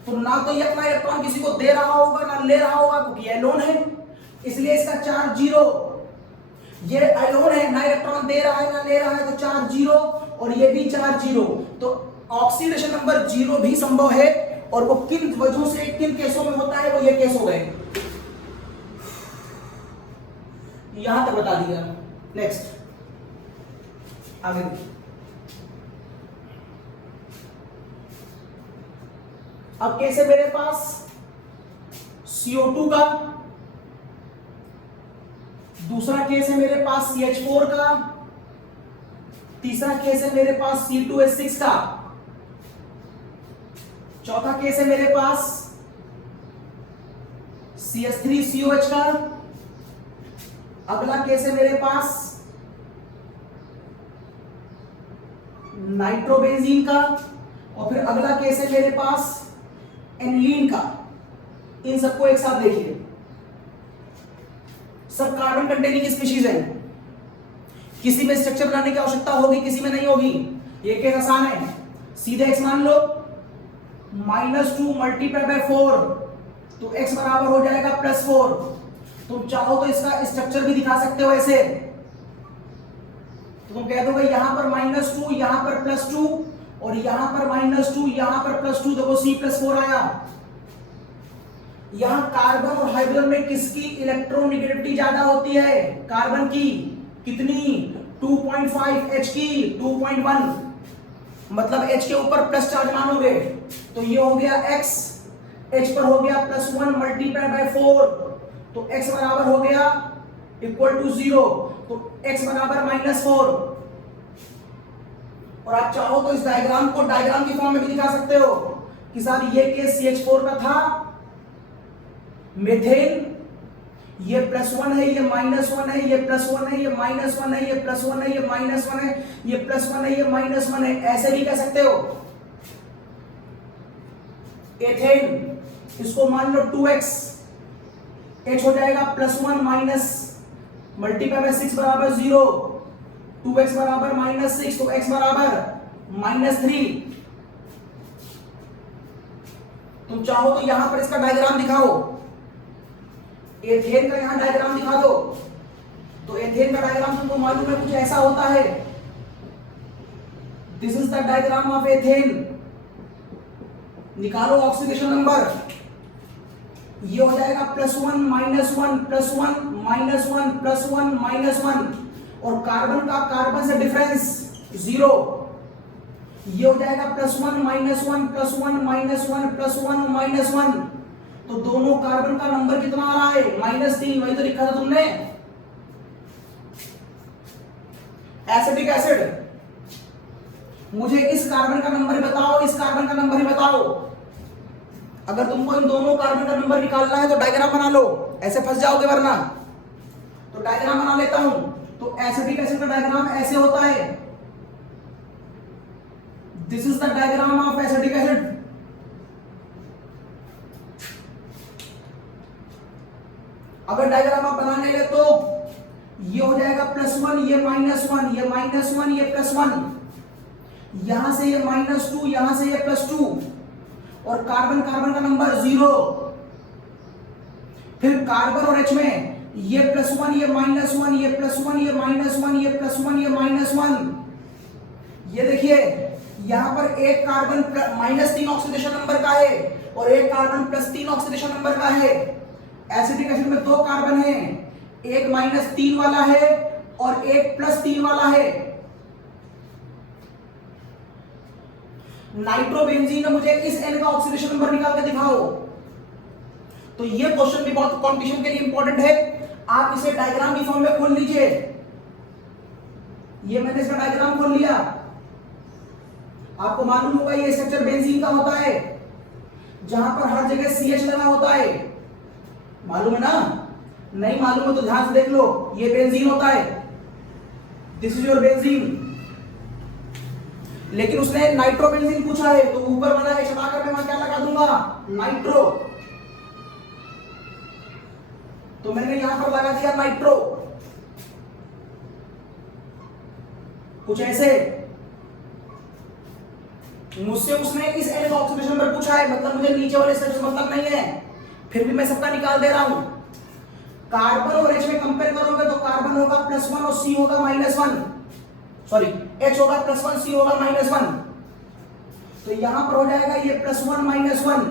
तो ना तो ये अपना इलेक्ट्रॉन किसी को दे रहा होगा ना ले रहा होगा, क्योंकि अलोन है, इसलिए इसका चार्ज जीरो। ये अलोन है, ना इलेक्ट्रॉन दे रहा है ना ले रहा है, तो चार्ज जीरो, और ये भी चार्ज जीरो। तो ऑक्सीडेशन नंबर जीरो भी संभव है, और वो किन वजहों से, किन केसों में होता है, वो ये केस हो गए। यहां तक बता दिया। नेक्स्ट आगे अब कैसे मेरे पास CO2 का, दूसरा केस है मेरे पास CH4 का, तीसरा केस है मेरे पास C2H6 का, चौथा केस है मेरे पास CH3COH का, अगला केस है मेरे पास नाइट्रोबेंजीन का, और फिर अगला केस है मेरे पास एनिलीन का। इन सबको एक साथ देखिए, सब कार्बन कंटेनिंग स्पीशीज है, किसी में स्ट्रक्चर बनाने की आवश्यकता होगी, किसी में नहीं होगी। ये केस आसान है, सीधे x मान लो, -2 मल्टीप्लाई बाय 4, तो x बराबर हो जाएगा +4। तुम चाहो तो इसका स्ट्रक्चर भी दिखा सकते हो ऐसे, तो तुम कह दोगे यहां पर -2, यहां पर +2, और यहां पर -2, यहां पर +2, देखो C+4 आया। यहां कार्बन और हाइड्रोजन में किसकी इलेक्ट्रोनेगेटिविटी ज्यादा होती है? कार्बन की। कितनी? 2.5, H की 2.1, मतलब H के ऊपर प्लस चार्ज मानोगे, तो ये हो गया x, H पर हो गया +1 मल्टीप्लाई बाय 4, तो x बराबर हो गया इक्वल टू 0, तो x बराबर -4। और आप चाहो तो इस डायग्राम को डायग्राम की फॉर्म में भी दिखा सकते हो कि सर ये केस CH4 का था, मेथेन, ये +1 है, ये -1 है, ये +1 है, ये -1 है, ये +1 है, ये -1 है, ये +1 है, ये -1 है, ऐसे भी कह सकते हो। एथेन, इसको मान लो 2x, H हो जाएगा +1 माइनस मल्टीप्लाई बाय 6 बराबर 0, 2x बराबर -6, तो x बराबर -3। तुम चाहो तो यहां पर इसका डायग्राम दिखाओ, एथेन का यहां डायग्राम दिखा दो, तो एथेन का डायग्राम तुमको मालूम है कुछ ऐसा होता है। This is the diagram of ethane. निकालो ऑक्सीडेशन नंबर, ये हो जाएगा +1 -1 +1 -1 +1 -1, और कार्बन का कार्बन से डिफरेंस 0, ये हो जाएगा +1 -1 +1 -1 +1 -1, तो दोनों कार्बन का नंबर कितना आ रहा है? -3, वही तो लिखा था तुमने। एसिटिक एसिड, मुझे इस कार्बन का नंबर बताओ, इस कार्बन का नंबर बताओ। अगर तुमको इन दोनों कार्बन का नंबर निकालना है तो डायग्राम बना लो, ऐसे फंस जाओगे वरना। तो डायग्राम बना लेता हूं, तो एसिटिक एसिड का डायग्राम ऐसे होता है। This is the diagram of acetic acid. अगर डायग्राम आप बनाने लगे तो ये हो जाएगा +1, ये -1, ये -1, ये +1, यहां से ये -2, यहां से ये +2, और कार्बन कार्बन का नंबर 0। फिर कार्बन और H में ये +1, ये -1, ये +1, ये -1, ये +1, ये -1। ये देखिए यहां पर एक कार्बन -3 ऑक्सीडेशन नंबर का है और एक कार्बन +3 ऑक्सीडेशन नंबर का है। एसिटिक एसिड में 2 कार्बन है, एक -3 वाला है और एक +3 वाला है। नाइट्रोबेंजीन में मुझे इस N का ऑक्सीडेशन नंबर निकाल के दिखाओ। तो ये क्वेश्चन भी बहुत कंपटीशन के लिए इंपॉर्टेंट है, आप इसे डायग्राम की फॉर्म में खोल लीजिए। ये मैंने इसका डायग्राम खोल लिया। आपको मालूम होगा ये स्ट्रक्चर बेंजीन का होता है, जहां पर हर जगह CH लगा होता है, मालूम है ना? नहीं मालूम है तो ध्यान से देख लो, ये बेंजीन होता है, दिस इज योर बेंजीन। लेकिन उसने नाइट्रो बेंजीन पूछा है, तो ऊपर वाला H लगाकर मैं वहां क्या लगा दूंगा? नाइट्रो। तो मैंने यहां पर लगा दिया नाइट्रो, कुछ ऐसे। मुझसे उसने इस एन का ऑक्सीडेशन नंबर पूछा है, मतलब मुझे नीचे वाले से मतलब नहीं है, फिर भी मैं सबका निकाल दे रहा हूं। कार्बन और H में कंपेयर करोगे तो कार्बन होगा +1 और C होगा -1, सॉरी H होगा +1, C होगा -1। तो यहां पर हो जाएगा ये +1 -1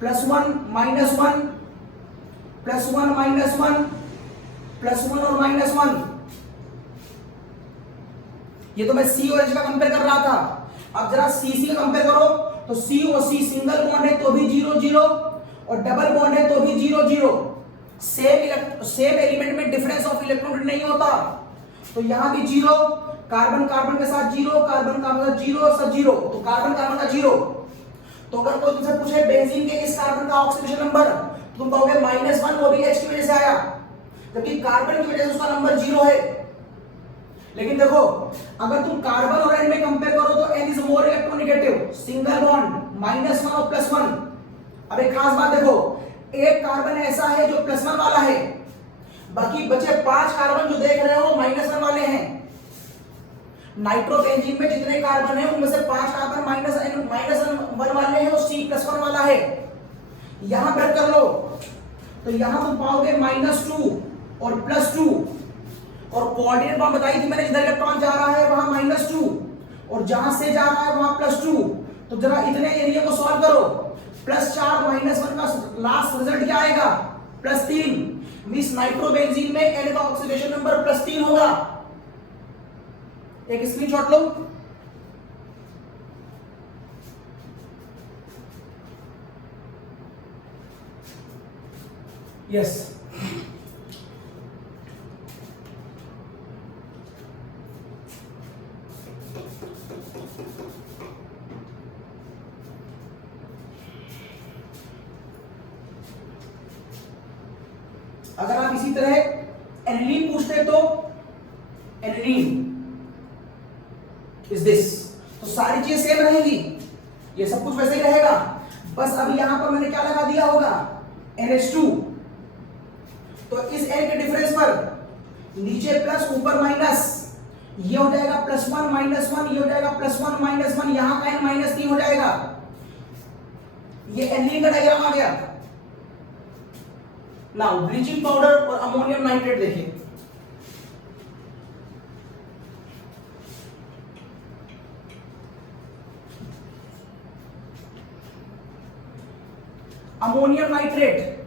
+1 -1 +1 +1 और -1। ये तो मैं C और H का कंपेयर कर रहा था। अब जरा CC का कंपेयर करो, तो C और C सिंगल बॉन्ड है तो भी 0 0 और डबल बॉन्ड है तो भी 0 0। सेम एलिमेंट में डिफरेंस ऑफ इलेक्ट्रॉन नहीं होता, तो यहां भी 0, कार्बन कार्बन के साथ 0, कार्बन कार्बन के साथ 0, सब 0, तो कार्बन कार्बन का 0। तो अगर कोई तुमसे पूछे बेंजीन के इस कार्बन का ऑक्सीडेशन नंबर, तो तुम कहोगे -1, वो भी H की वजह से आया, जबकि कार्बन की वजह से उसका नंबर 0 है। लेकिन देखो, अगर तुम कार्बन और N में कंपेयर करो तो N is more electronegative, single bond -1 और +1। अब एक खास बात देखो, एक कार्बन ऐसा है जो +1 वाला है, बाकी बचे 5 कार्बन जो देख रहे हो वो -1 वाले हैं। नाइट्रोबेंजीन में जितने कार्बन हैं उनमें से 5 कार्बन -1 वाले हैं और C +1 वाला है। यहां पर कर लो तो यहां तुम पाओगे -2 और +2, और कोऑर्डिनेट वहां बताई थी मैंने, जिधर इलेक्ट्रॉन जा रहा है वहां -2 और जहां से जा रहा है वहां +2। तो जरा इतने एरिया को सॉल्व करो, +4 -1 का लास्ट रिजल्ट क्या आएगा? +3। मींस नाइट्रोबेंजीन में N का ऑक्सीडेशन नंबर +3 होगा। एक स्क्रीनशॉट लो। यस, अगर आप इसी तरह एनिलीन पूछते तो एनिलीन इज दिस, तो सारी चीजें सेम रहेंगी, ये सब कुछ वैसे ही रहेगा, बस अब यहां पर मैंने क्या लगा दिया होगा? NH2। तो इस N के डिफरेंस पर नीचे प्लस ऊपर माइनस, ये हो जाएगा +1 -1, ये हो जाएगा +1 -1, यहां का N -3 हो जाएगा। ये एनिलीन का डायग्राम आ गया। नाउ ब्लीचिंग पाउडर और अमोनियम नाइट्रेट देखिए। अमोनियम नाइट्रेट,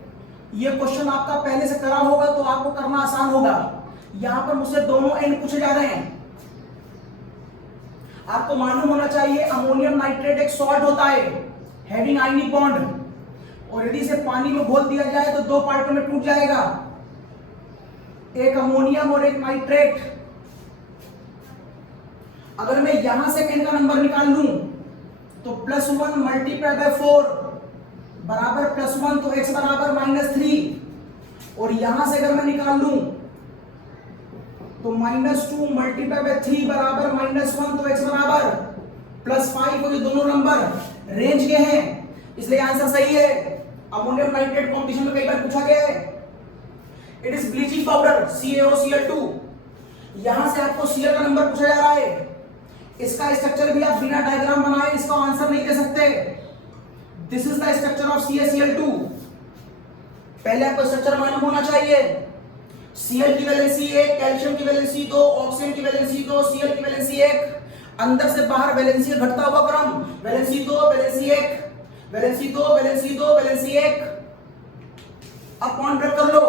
ये क्वेश्चन आपका पहले से करा होगा तो आपको करना आसान होगा। यहां पर मुझसे दोनों एन पूछे जा रहे हैं। आपको मालूम होना चाहिए अमोनियम नाइट्रेट एक सॉल्ट होता है हैविंग आयनिक बॉन्ड, और यदि इसे पानी में घोल दिया जाए तो 2 पार्टों में टूट जाएगा, एक अमोनियम और एक नाइट्रेट। अगर मैं यहां से n का नंबर निकाल लूं तो +1 × 4 बराबर +1, तो x बराबर -3, और यहां से अगर मैं निकाल लूं तो -2 × 3 बराबर -1, तो x बराबर +5, और ये दोनों नंबर रेंज के हैं, इसलिए आंसर सही है। अमोनियम नाइट्रेट कॉम्पिटिशन में कई बार पूछा गया है। It is bleaching powder CaOCl2। यहां से आपको Cl का नंबर पूछा जा रहा है, इसका स्ट्रक्चर भी आप बिना डायग्राम बनाए इसका आंसर नहीं दे सकते। This is the structure of CaCl2। पहले आपको स्ट्रक्चर मालूम होना चाहिए। Cl की वैलेंसी 1, कैल्शियम की वैलेंसी 2, ऑक्सीजन की वैलेंसी 2, Cl की वैलेंसी 1, अंदर से बाहर वैलेंसी घटता हुआ क्रम, valency 2, valency 1, valency 2, valency 2, valency 1। अब पॉइंट ब्रेक कर लो।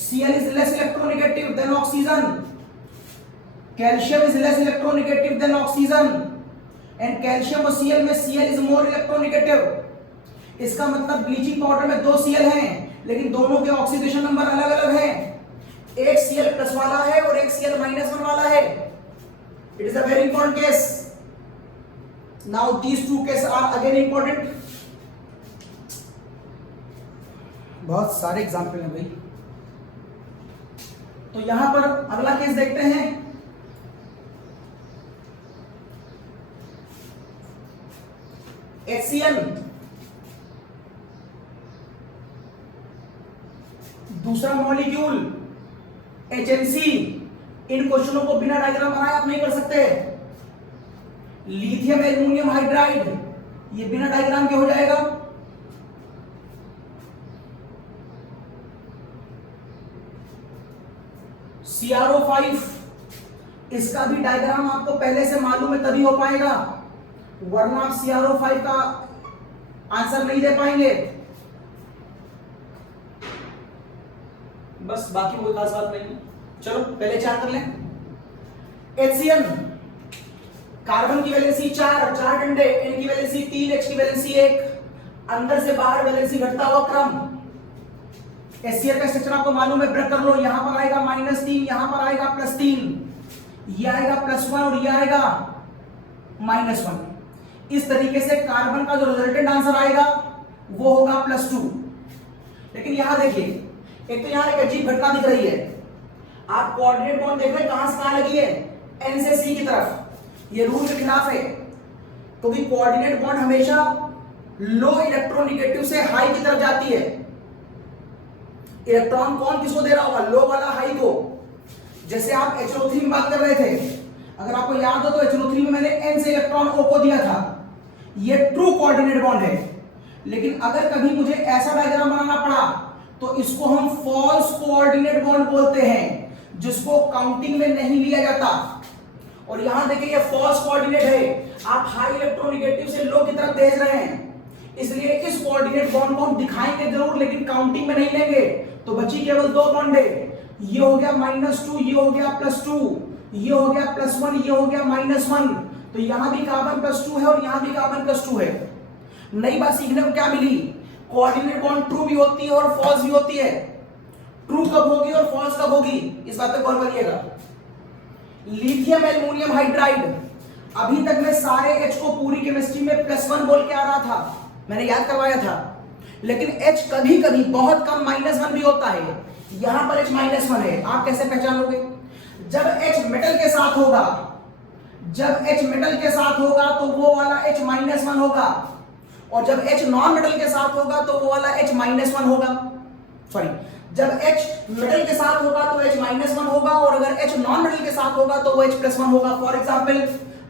Cl is less electronegative than oxygen. Calcium is less electronegative than oxygen. And calcium और Cl में Cl is more electronegative. इसका मतलब ब्लीचिंग पाउडर में 2 Cl हैं, लेकिन दोनों के ऑक्सीडेशन नंबर अलग अलग हैं। एक Cl+ वाला है और एक Cl- वाला है। It is a very important case. Now these two cases are again important. बहुत सारे एग्जाम्पल हैं भाई। तो यहां पर अगला केस देखते हैं। HCl, दूसरा मॉलिक्यूल HNC। इन क्वेश्चनों को बिना डायग्राम बनाए आप नहीं कर सकते। लिथियम एल्युमिनियम हाइड्राइड, ये बिना डायग्राम के हो जाएगा। CrO5, इसका भी डायग्राम आपको पहले से मालूम है तभी हो पाएगा, वरना आप CrO5 का आंसर नहीं दे पाएंगे। बस बाकी कोई खास बात नहीं। चलो पहले चार कर लें। HCl, कार्बन की वैलेंसी 4, 4 डंडे, N की वैलेंसी 3, H की वैलेंसी 1, अंदर से बाहर वैलेंसी घटता हुआ क्रम। HCl का स्ट्रक्चर आपको मालूम है, ब्रेक कर लो। यहां पर आएगा -3, यहां पर आएगा +3, ये आएगा +1 और ये आएगा -1। इस तरीके से कार्बन का जो रिजल्टेंट आंसर आएगा वो होगा +2। लेकिन यहां देखिए, एक तो यहां एक अजीब घटना दिख रही है। आप कोऑर्डिनेट बॉन्ड देख रहे हैं, कहां से कहां लगी है? N से C की तरफ। ये रूल के खिलाफ है, क्योंकि कोऑर्डिनेट बॉन्ड हमेशा लो इलेक्ट्रोनेगेटिव से हाई की तरफ जाती है। इलेक्ट्रॉन कौन किसको दे रहा होगा? लो वाला हाई को। जैसे आप HNO3 में बात कर रहे थे, अगर आपको याद हो तो HNO3 में मैंने N से इलेक्ट्रॉन O को दिया था। ये ट्रू कोऑर्डिनेट बॉन्ड है। लेकिन अगर कभी मुझे ऐसा डायग्राम बनाना पड़ा तो इसको हम फॉल्स कोऑर्डिनेट बॉन्ड बोलते हैं, जिसको काउंटिंग में नहीं लिया जाता। और यहां देखिए ये फॉल्स कोऑर्डिनेट है, आप हाई इलेक्ट्रोनेगेटिव से लो की तरफ भेज रहे हैं, इसलिए इस कोऑर्डिनेट बॉन्ड को हम दिखाएंगे जरूर, लेकिन काउंटिंग में नहीं लेंगे। तो बची केवल 2 बॉन्ड है। ये हो गया -2, ये हो गया +2, ये हो गया +1, ये हो गया -1। तो यहां भी कार्बन +2 है और यहां भी कार्बन +2 है। नई बात सीखने को क्या मिली? कोऑर्डिनेट बॉन्ड ट्रू भी होती है और फॉल्स भी होती है। ट्रू कब होगी और फॉल्स कब होगी, इस बात पे गौर करिएगा। लिथियम एल्युमिनियम हाइड्राइड, अभी तक मैं सारे H को पूरी केमिस्ट्री में +1 बोल के आ रहा था, मैंने याद करवाया था। लेकिन H कभी कभी बहुत कम -1 भी होता है। यहां पर H -1 है, आप कैसे पहचानोगे? जब H मेटल के साथ होगा, जब H मेटल के साथ होगा तो वो वाला H -1 होगा, और जब H नॉन मेटल के साथ होगा तो वो वाला H -1 होगा। सॉरी, जब H मेटल के साथ होगा तो H -1 होगा, और अगर H नॉन मेटल के साथ होगा तो वो H +1 होगा। फॉर एग्जाम्पल,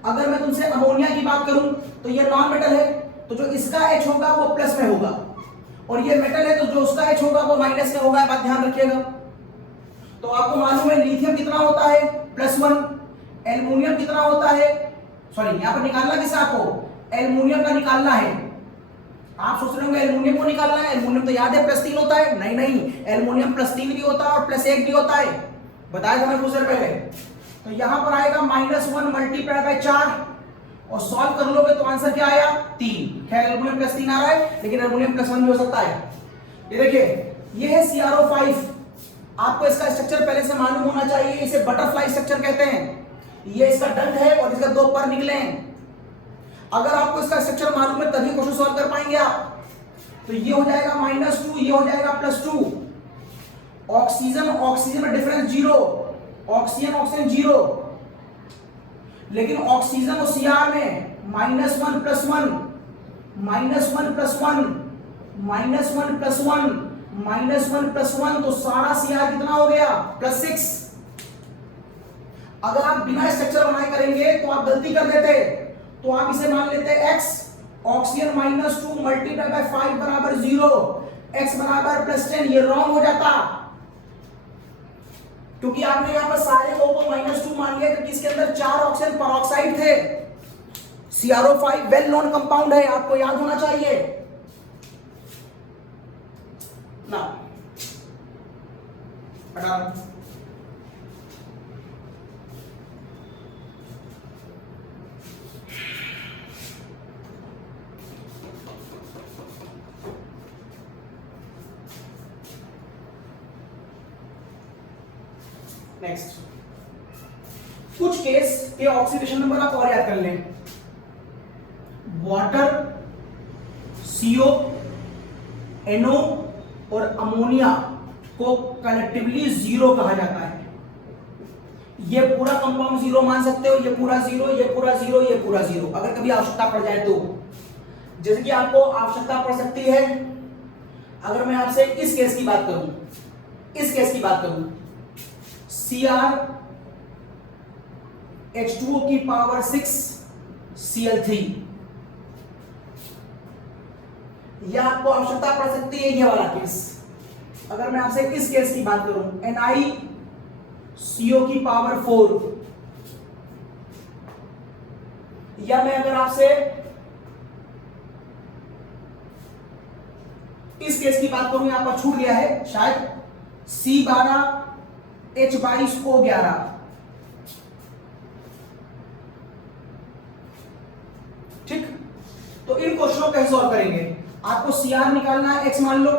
अगर मैं तुमसे अमोनिया की बात करूं तो ये नॉन मेटल है, तो जो इसका H होगा वो प्लस में होगा, और ये मेटल है तो जो उसका H होगा वो माइनस में होगा। बात ध्यान रखिएगा। तो आपको मालूम है लिथियम कितना होता है? +1। एल्युमिनियम कितना होता है? सॉरी, यहां पर निकालना किसका आपको? एल्युमिनियम का निकालना है। आप सोच रहे होंगे एल्युमिनियम को निकालना है, एल्युमिनियम तो याद है +3 होता है। नहीं नहीं, एल्युमिनियम +3 भी होता है और +1 भी होता है, बताया था मैंने कुछ देर पहले। तो यहां पर आएगा -1 मल्टीप्लाई बाय 4, और सॉल्व कर लोगे तो आंसर क्या आया? 3। खैर एल्युमिनियम +3 आ रहा है, लेकिन एल्युमिनियम +1 भी हो सकता है। ये देखिए, ये है CrO5। आपको इसका स्ट्रक्चर पहले से मालूम होना चाहिए, इसे बटरफ्लाई स्ट्रक्चर कहते हैं। ये इसका डंक है और इसका 2 पर निकले हैं। अगर आपको इसका स्ट्रक्चर मालूम है तभी क्वेश्चन सॉल्व कर पाएंगे आप। तो ये हो जाएगा -2, ये हो जाएगा +2। ऑक्सीजन ऑक्सीजन में डिफरेंस 0, ऑक्सीजन ऑक्सीजन 0, लेकिन ऑक्सीजन और Cr में -1 +1, -1 +1, तो सारा Cr कितना हो गया? +6। अगर आप बिना स्ट्रक्चर बनाए करेंगे तो आप गलती कर देते, तो आप इसे मान लेते x, ऑक्सीजन -2 मल्टीप्लाई बाय 5 बराबर 0, x बराबर +10। ये रॉन्ग हो जाता, क्योंकि आपने यहां पर सारे O को -2 मान लिया, क्योंकि इसके अंदर 4 ऑक्सीजन पेरोक्साइड थे। CrO5 वेल नोन कंपाउंड है, आपको याद होना चाहिए ना। नेक्स्ट, कुछ केस के ऑक्सीडेशन नंबर आप और याद कर लें। वाटर, CO, NO और अमोनिया को कलेक्टिवली जीरो कहा जाता है। ये पूरा कंपाउंड जीरो मान सकते हो, ये पूरा जीरो, ये पूरा जीरो, ये पूरा जीरो, अगर कभी आवश्यकता पड़ जाए तो। जैसे कि आपको आवश्यकता पड़ सकती है, अगर मैं आपसे इस केस की बात करूं, इस केस की बात करूं, CrH2O की पावर 6 Cl3, यह आपको आवश्यकता पड़ सकती है ये वाला केस। अगर मैं आपसे इस केस की बात करूं, NiCO की पावर 4, या मैं अगर आपसे इस केस की बात करूं, यहां पर छूट गया है शायद, C12H22O11, ठीक। तो इन क्वेश्चनों को कैसे सॉल्व करेंगे? आपको Cr निकालना है, X मान लो।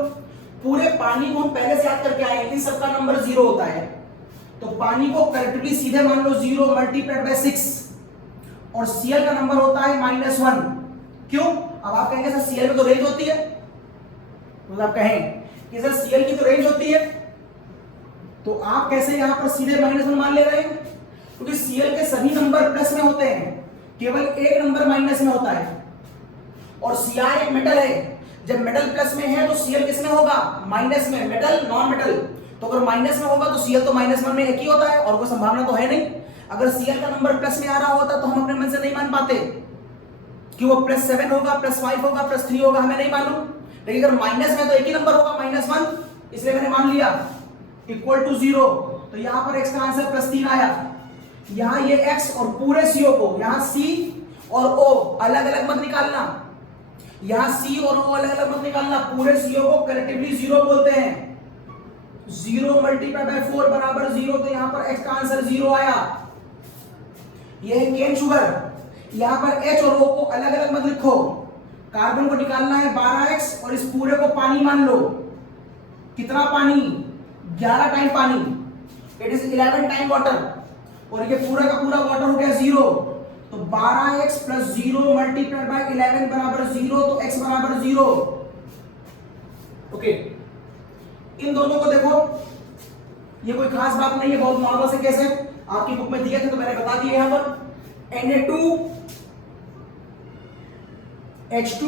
पूरे पानी को हम पहले से याद करके आए, इन सबका नंबर जीरो होता है, तो पानी को करेक्टली सीधे मान लो 0 मल्टीप्लाइड बाय 6, और Cl का नंबर होता है -1। क्यों? अब आप कहेंगे सर Cl में तो रेंज होती है, तो आप कहें कि सर Cl की तो रेंज होती है, तो आप कैसे यहां पर सीधे -1 मान ले रहे हैं? क्योंकि Cl के सभी नंबर प्लस में होते हैं, केवल एक नंबर माइनस में होता है। और Cr एक मेटल है, जब मेटल प्लस में है तो Cl किस में होगा? माइनस में। मेटल, नॉन मेटल, तो अगर माइनस में होगा तो Cl तो -1 में एक ही होता है, और कोई संभावना तो है नहीं। अगर Cl का नंबर प्लस में आ रहा होता तो हम अपने मन से नहीं मान पाते कि वो +7 होगा, +5 होगा, +3 होगा, हमें नहीं मालूम। लेकिन अगर माइनस में तो एक ही नंबर होगा, -1, इसलिए मैंने मान लिया इक्वल टू 0। तो यहां पर x का आंसर +3 आया। यहां ये x और पूरे CO को, यहां C और O अलग अलग मत निकालना, यहां C और O अलग अलग मत निकालना, पूरे CO को कलेक्टिवली 0 बोलते हैं। 0 मल्टीप्लाई बाय 4 बराबर 0, तो यहां पर x का आंसर 0 आया। यह है केन शुगर। यहां पर H और O को अलग अलग मत लिखो, कार्बन को निकालना है 12x, और इस पूरे को पानी मान लो। कितना पानी? 11 टाइम पानी, इट इज 11 टाइम वाटर, और ये पूरा का पूरा वाटर हो गया 0। तो 12x + 0 मल्टीप्लाइड बाय 11 बराबर 0, तो x बराबर 0। ओके, इन दोनों को देखो, ये कोई खास बात नहीं है, बहुत नॉर्मल से केस है, आपकी बुक में दिए थे तो मैंने बता दिए। यहां पर Na2H2,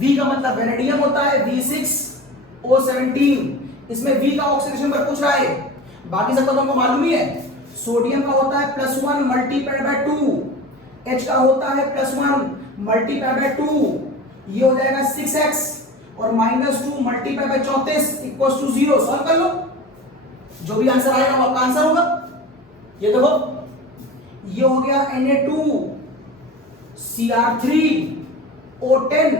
V का मतलब वेनेडियम होता है, V6O17, इसमें V का ऑक्सीडेशन नंबर पूछ रहा है, बाकी सब तो हमको मालूम ही है। सोडियम का होता है +1 मल्टीप्लाइड बाय 2, H का होता है +1 मल्टीप्लाइड बाय 2, ये हो जाएगा 6x, और -2 multiplied by 34 equals to 0। Solve कर लो, जो भी आंसर आएगा वो आपका आंसर होगा। ये देखो, ये हो गया Na2Cr3O10,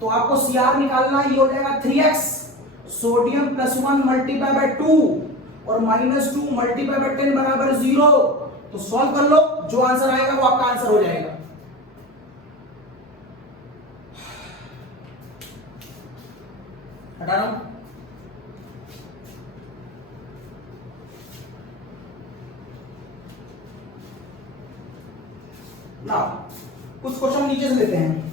तो आपको Cr निकालना है, ये हो जाएगा 3x, सोडियम +1 मल्टीप्लाई बाय 2 और -2 मल्टीप्लाई बाय 10 बराबर 0। तो सॉल्व कर लो, जो आंसर आएगा वो आपका आंसर हो जाएगा। हटा रहा हूं। ना कुछ क्वेश्चन नीचे से लेते हैं।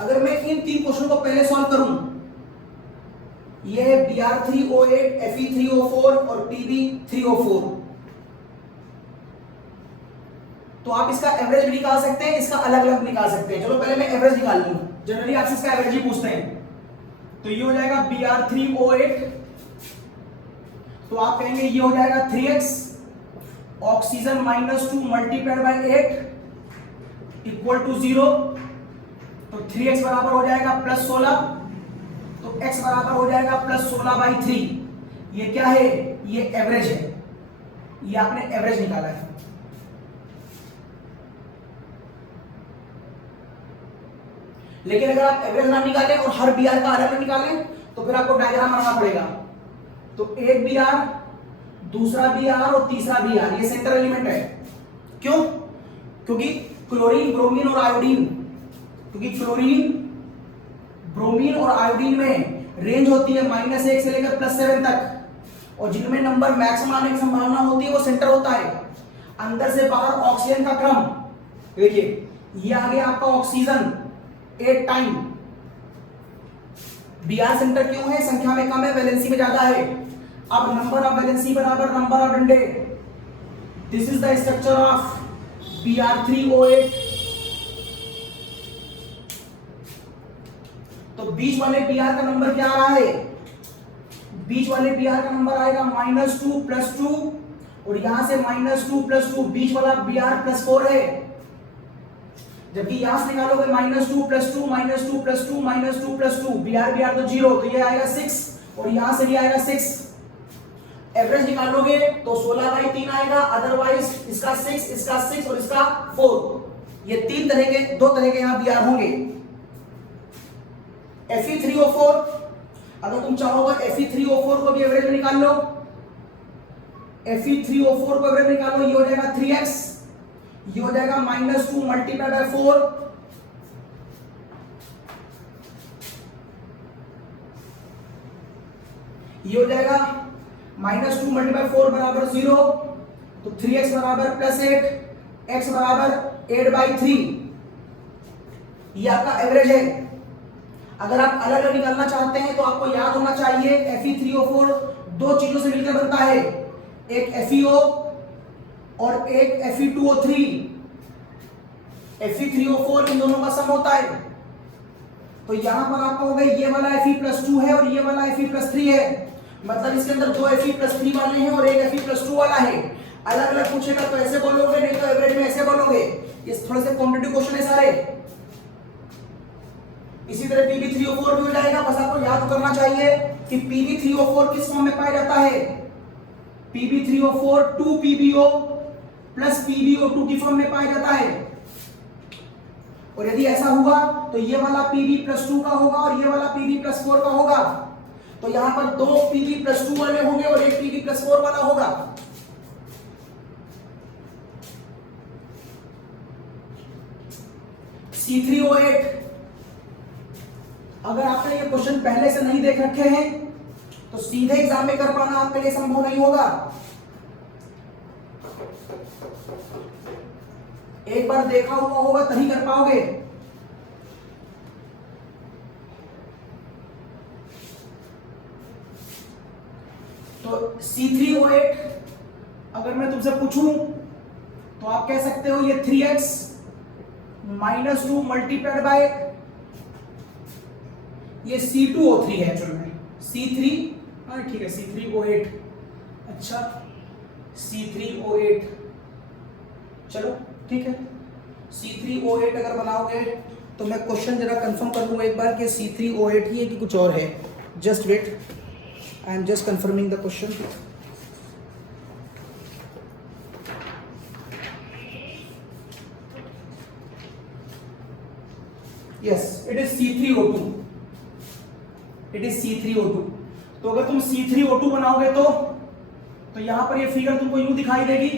अगर मैं इन 3 क्वेश्चन को पहले सॉल्व करूं, ये Br3O8, Fe3O4 और Pb3O4, तो आप इसका एवरेज भी निकाल सकते हैं, इसका अलग अलग निकाल सकते हैं। चलो पहले मैं एवरेज निकाल लूं, जनरली आपसे इसका एवरेज ही पूछते हैं। तो ये हो जाएगा Br3O8, तो आप कहेंगे ये हो जाएगा 3x, oxygen -2 multiplied by 8 equal to 0, तो 3x बराबर हो जाएगा +16, तो x बराबर हो जाएगा +16/3। ये क्या है? ये एवरेज है, ये आपने एवरेज निकाला है। लेकिन अगर आप एवरेज ना निकालें और हर Br का अलग निकालें तो फिर आपको डायग्राम बनाना पड़ेगा। तो एक Br, दूसरा Br और तीसरा Br, ये सेंटर एलिमेंट है। क्यों? क्योंकि क्लोरीन, ब्रोमीन और आयोडीन, क्योंकि क्लोरीन, ब्रोमीन और आयोडीन में रेंज होती है -1 से लेकर +7 तक, और जिनमें नंबर मैक्सिमम आने की संभावना होती है वो सेंटर होता है। अंदर से बाहर ऑक्सीजन का क्रम, देखिए ये आ गया आपका ऑक्सीजन 8 टाइम। बीआर सेंटर क्यों है? संख्या में कम है, वैलेंसी में ज्यादा है। अब नंबर ऑफ वैलेंसी बराबर नंबर ऑफ डंडे। This is the structure of Br3O8। तो बीच वाले Br का नंबर क्या आ रहा है? बीच वाले Br का नंबर आएगा -2 + 2, और यहां से -2 + 2, बीच वाला Br +4 है। जबकि यहां से निकालोगे -2 + 2 -2 + 2 -2 + 2, Br तो 0, तो ये आएगा 6, और यहां से भी आएगा 6। एवरेज निकालोगे तो 16/3 आएगा, अदरवाइज इसका 6, इसका 6 और इसका 4। ये दो तरह के यहां Br होंगे। Fe3O4, अगर तुम चाहोगे Fe3O4 को भी एवरेज में निकाल लो। Fe3O4 को एवरेज निकालो, ये हो जाएगा 3x, ये हो जाएगा -2 × 4, ये हो जाएगा -2 × 4 बराबर 0, तो 3x बराबर +8, x बराबर 8/3। ये आपका एवरेज है। अगर आप अलग अलग निकालना चाहते हैं तो आपको याद होना चाहिए Fe3O4 दो चीजों से मिलकर बनता है, एक FeO और एक Fe2O3। Fe3O4 इन दोनों का सम होता है। तो यहां पर आपको हो गए ये वाला Fe+2 है और ये वाला Fe+3 है, मतलब इसके अंदर दो Fe+3 वाले हैं और एक Fe+2 वाला है। अलग अलग पूछेगा तो ऐसे बोलोगे, नहीं तो एवरेज में ऐसे बोलोगे। ये थोड़े से कॉम्पिटिटिव क्वेश्चन है सारे। इसी तरह Pb3O4 भी हो जाएगा। बस आपको याद करना चाहिए कि Pb3O4 किस फॉर्म में पाया जाता है। Pb3O4 2PbO + PbO2 की फॉर्म में पाया जाता है। और यदि ऐसा हुआ तो ये वाला Pb+2 का होगा और ये वाला Pb+4 का होगा। तो यहां पर दो Pb+2 वाले होंगे और एक Pb+4 वाला होगा। C3O8, अगर आपने ये क्वेश्चन पहले से नहीं देख रखे हैं तो सीधे एग्जाम में कर पाना आपके लिए संभव नहीं होगा। एक बार देखा हुआ होगा तभी कर पाओगे। तो C3O8 अगर मैं तुमसे पूछूं तो आप कह सकते हो ये 3x -2 × ये C2O3 है एक्चुअल में। C3, हाँ ठीक है, C3O8। अच्छा C3O8, चलो ठीक है। C3O8 अगर बनाओगे तो मैं क्वेश्चन जरा कंफर्म कर लूंगा एक बार कि C3O8 ही है कि कुछ और है। Just wait, I am just confirming the question. Yes, it is C3O2। It is C3O2। तो अगर तुम C3O2 बनाओगे तो यहां पर ये फिगर तुमको यूं दिखाई देगी,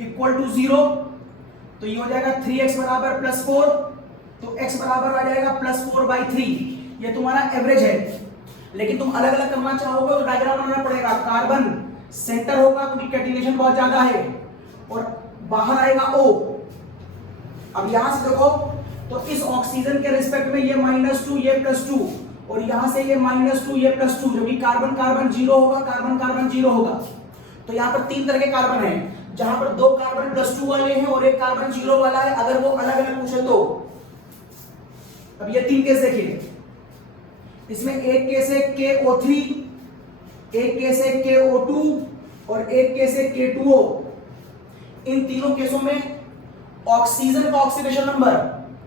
=0। तो ये हो जाएगा 3x बराबर +4, तो x बराबर आ जाएगा +4/3। ये तुम्हारा एवरेज है। लेकिन तुम अलग अलग करना चाहोगे तो डायग्राम बनाना पड़ेगा। कार्बन सेंटर होगा क्योंकि कैटिनेशन बहुत ज्यादा है, और बाहर आएगा O। अब यहां से देखो तो इस ऑक्सीजन के रिस्पेक्ट में ये -2, ये +2, और यहां से ये -2, ये +2, जो कि कार्बन कार्बन 0 होगा, कार्बन कार्बन 0 होगा। तो यहां पर तीन तरह के कार्बन हैं, जहां पर दो कार्बन +2 वाले हैं और एक कार्बन 0 वाला है। अगर वो अलग अलग पूछे तो अब ये तीन केस देखिए। इसमें एक केस है KO3, एक केस है KO2 और एक केस है K2O। इन तीनों केसों में ऑक्सीजन का ऑक्सीडेशन नंबर,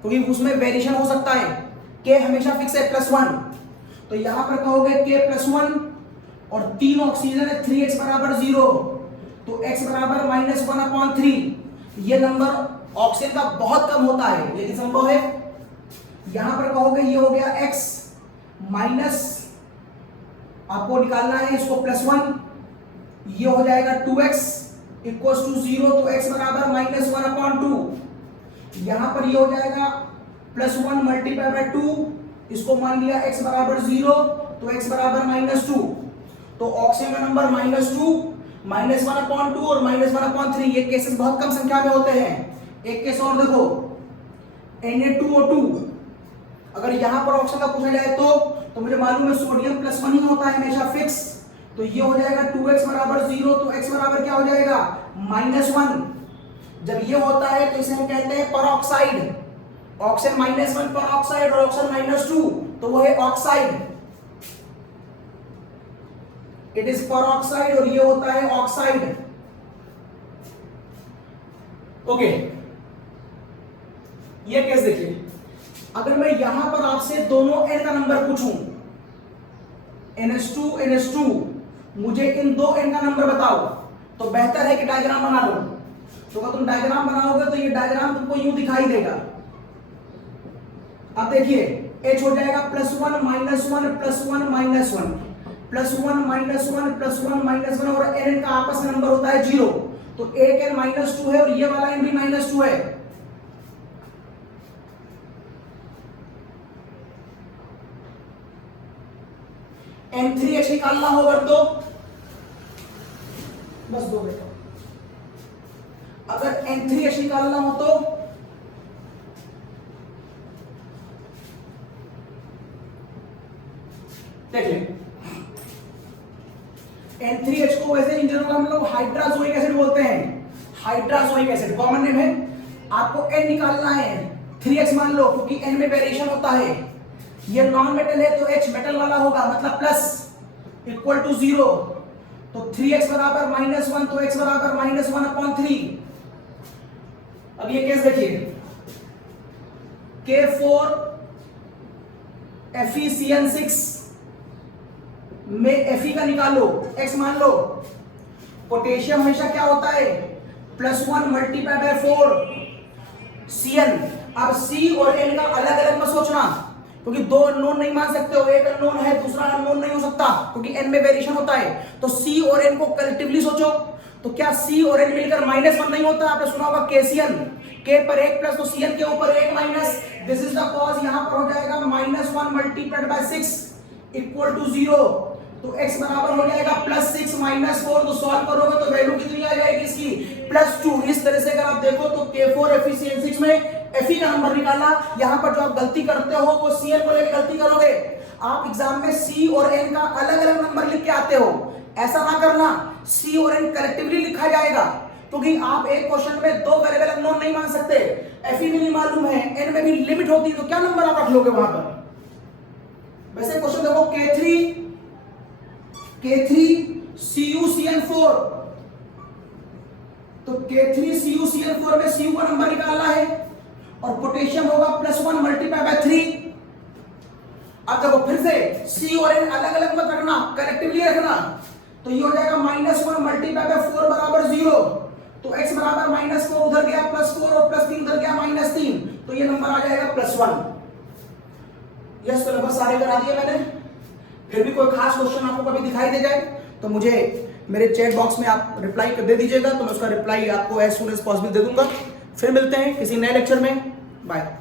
क्योंकि उसमें वेरिएशन हो सकता है, K हमेशा फिक्स है +1। तो यहां पर कहोगे K+1 और तीन ऑक्सीजन है 3x बराबर 0, तो x बराबर -1/3। ये नंबर ऑक्सीजन का बहुत कम होता है लेकिन संभव है। यहां पर कहोगे ये हो गया x माइनस, आपको निकालना है इसको +1, ये हो जाएगा 2x = 0, तो x बराबर -1/2। यहां पर ये हो जाएगा +1 × 2, इसको मान लिया x बराबर 0, तो x बराबर -2। तो ऑक्सीजन का नंबर -2, -1/2 और -1/3, ये केसेस बहुत कम संख्या में होते हैं। एक केस और देखो, Na2O2, अगर यहां पर ऑप्शन का पूछा जाए तो मुझे मालूम है सोडियम +1 ही होता है हमेशा फिक्स, तो ये हो जाएगा 2x बराबर 0, तो x बराबर क्या हो जाएगा -1। जब ये होता है तो इसे हम कहते हैं परऑक्साइड, ऑक्सीजन -1 परऑक्साइड और ऑक्सीजन -2, तो वो है ऑक्साइड, इट इज परऑक्साइड, और ये होता है ऑक्साइड। ओके, ये केस देखिए, अगर मैं यहां पर आपसे दोनों n का नंबर पूछूं, NH2 NH2, मुझे इन दो n का नंबर बताओ, तो बेहतर है कि डायग्राम बना लो। तो अगर तुम डायग्राम बनाओगे तो ये डायग्राम तुमको यूं दिखाई देगा। अब देखिए, H हो जाएगा +1 -1 +1 +1 -1 +1 -1 +1 और n का आपस में नंबर होता है 0, तो एक n -2 है और ये वाला n भी -2 है। N3H निकालना होगा तो बस दो बेटा, अगर N3H निकालना हो तो देख ले, N3H को वैसे इन जनरल हम लोग हाइड्राजोइक एसिड बोलते हैं, हाइड्राजोइक एसिड कॉमन नेम है। आपको N निकालना है, 3X मान लो, क्योंकि N में वेरिएशन होता है। ये नॉन मेटल है तो H मेटल वाला होगा, मतलब प्लस इक्वल टू 0, तो 3x बराबर -1, तो x बराबर -1/3। अब ये केस देखिए, K4 FeCN6 में Fe का निकालो, x मान लो। पोटेशियम हमेशा क्या होता है, +1 × 4 Cn। अब C और N का अलग अलग मत सोचना, क्योंकि दो अननोन नहीं मान सकते हो, एक अननोन है दूसरा अननोन नहीं हो सकता, क्योंकि n में वेरिएशन होता है। तो C और n को कलेक्टिवली सोचो, तो क्या C और n मिलकर -1 नहीं होता? आपने सुना होगा KCN, K पर 1 प्लस, तो Cn के ऊपर 1 minus, this is the cause. यहां पर हो जाएगा -1 × 6 = 0, तो x बराबर हो जाएगा +6 -4, तो सॉल्व करोगे तो वैल्यू कितनी आ जाएगी इसकी +2। इस तरह से अगर आप देखो तो K4 FeCN6 में Fe का नंबर निकाला। यहां पर जो आप गलती करते हो वो Cn को लेकर गलती करोगे, आप एग्जाम में C और N का अलग अलग नंबर लिख के आते हो, ऐसा ना करना। C और N कलेक्टिवली लिखा जाएगा, क्योंकि आप एक क्वेश्चन में दो वेरिएबल अननोन नहीं मान सकते। Fe भी नहीं मालूम है, N में भी लिमिट होती है, तो क्या नंबर आप रख लोगे वहां पर? वैसे क्वेश्चन देखो, K3CuCN4, तो K3CuCN4 में Cu का नंबर निकालना है और पोटेशियम होगा +1 × 3। अब देखो फिर से C और N अलग अलग मत रखना, कलेक्टिवली रखना, तो ये हो जाएगा -1 × 4 बराबर 0, तो x बराबर -4 उधर गया +4 और +3 उधर गया -3, तो ये नंबर आ जाएगा +1। यस, तो लगभग सारे करा दिए मैंने। फिर भी कोई खास क्वेश्चन आपको कभी दिखाई दे जाए तो मुझे मेरे चैट बॉक्स में आप रिप्लाई दे दीजिएगा, तो मैं उसका रिप्लाई आपको एज सून एज पॉसिबल दे दूंगा। फिर मिलते हैं किसी नए लेक्चर में, बाय।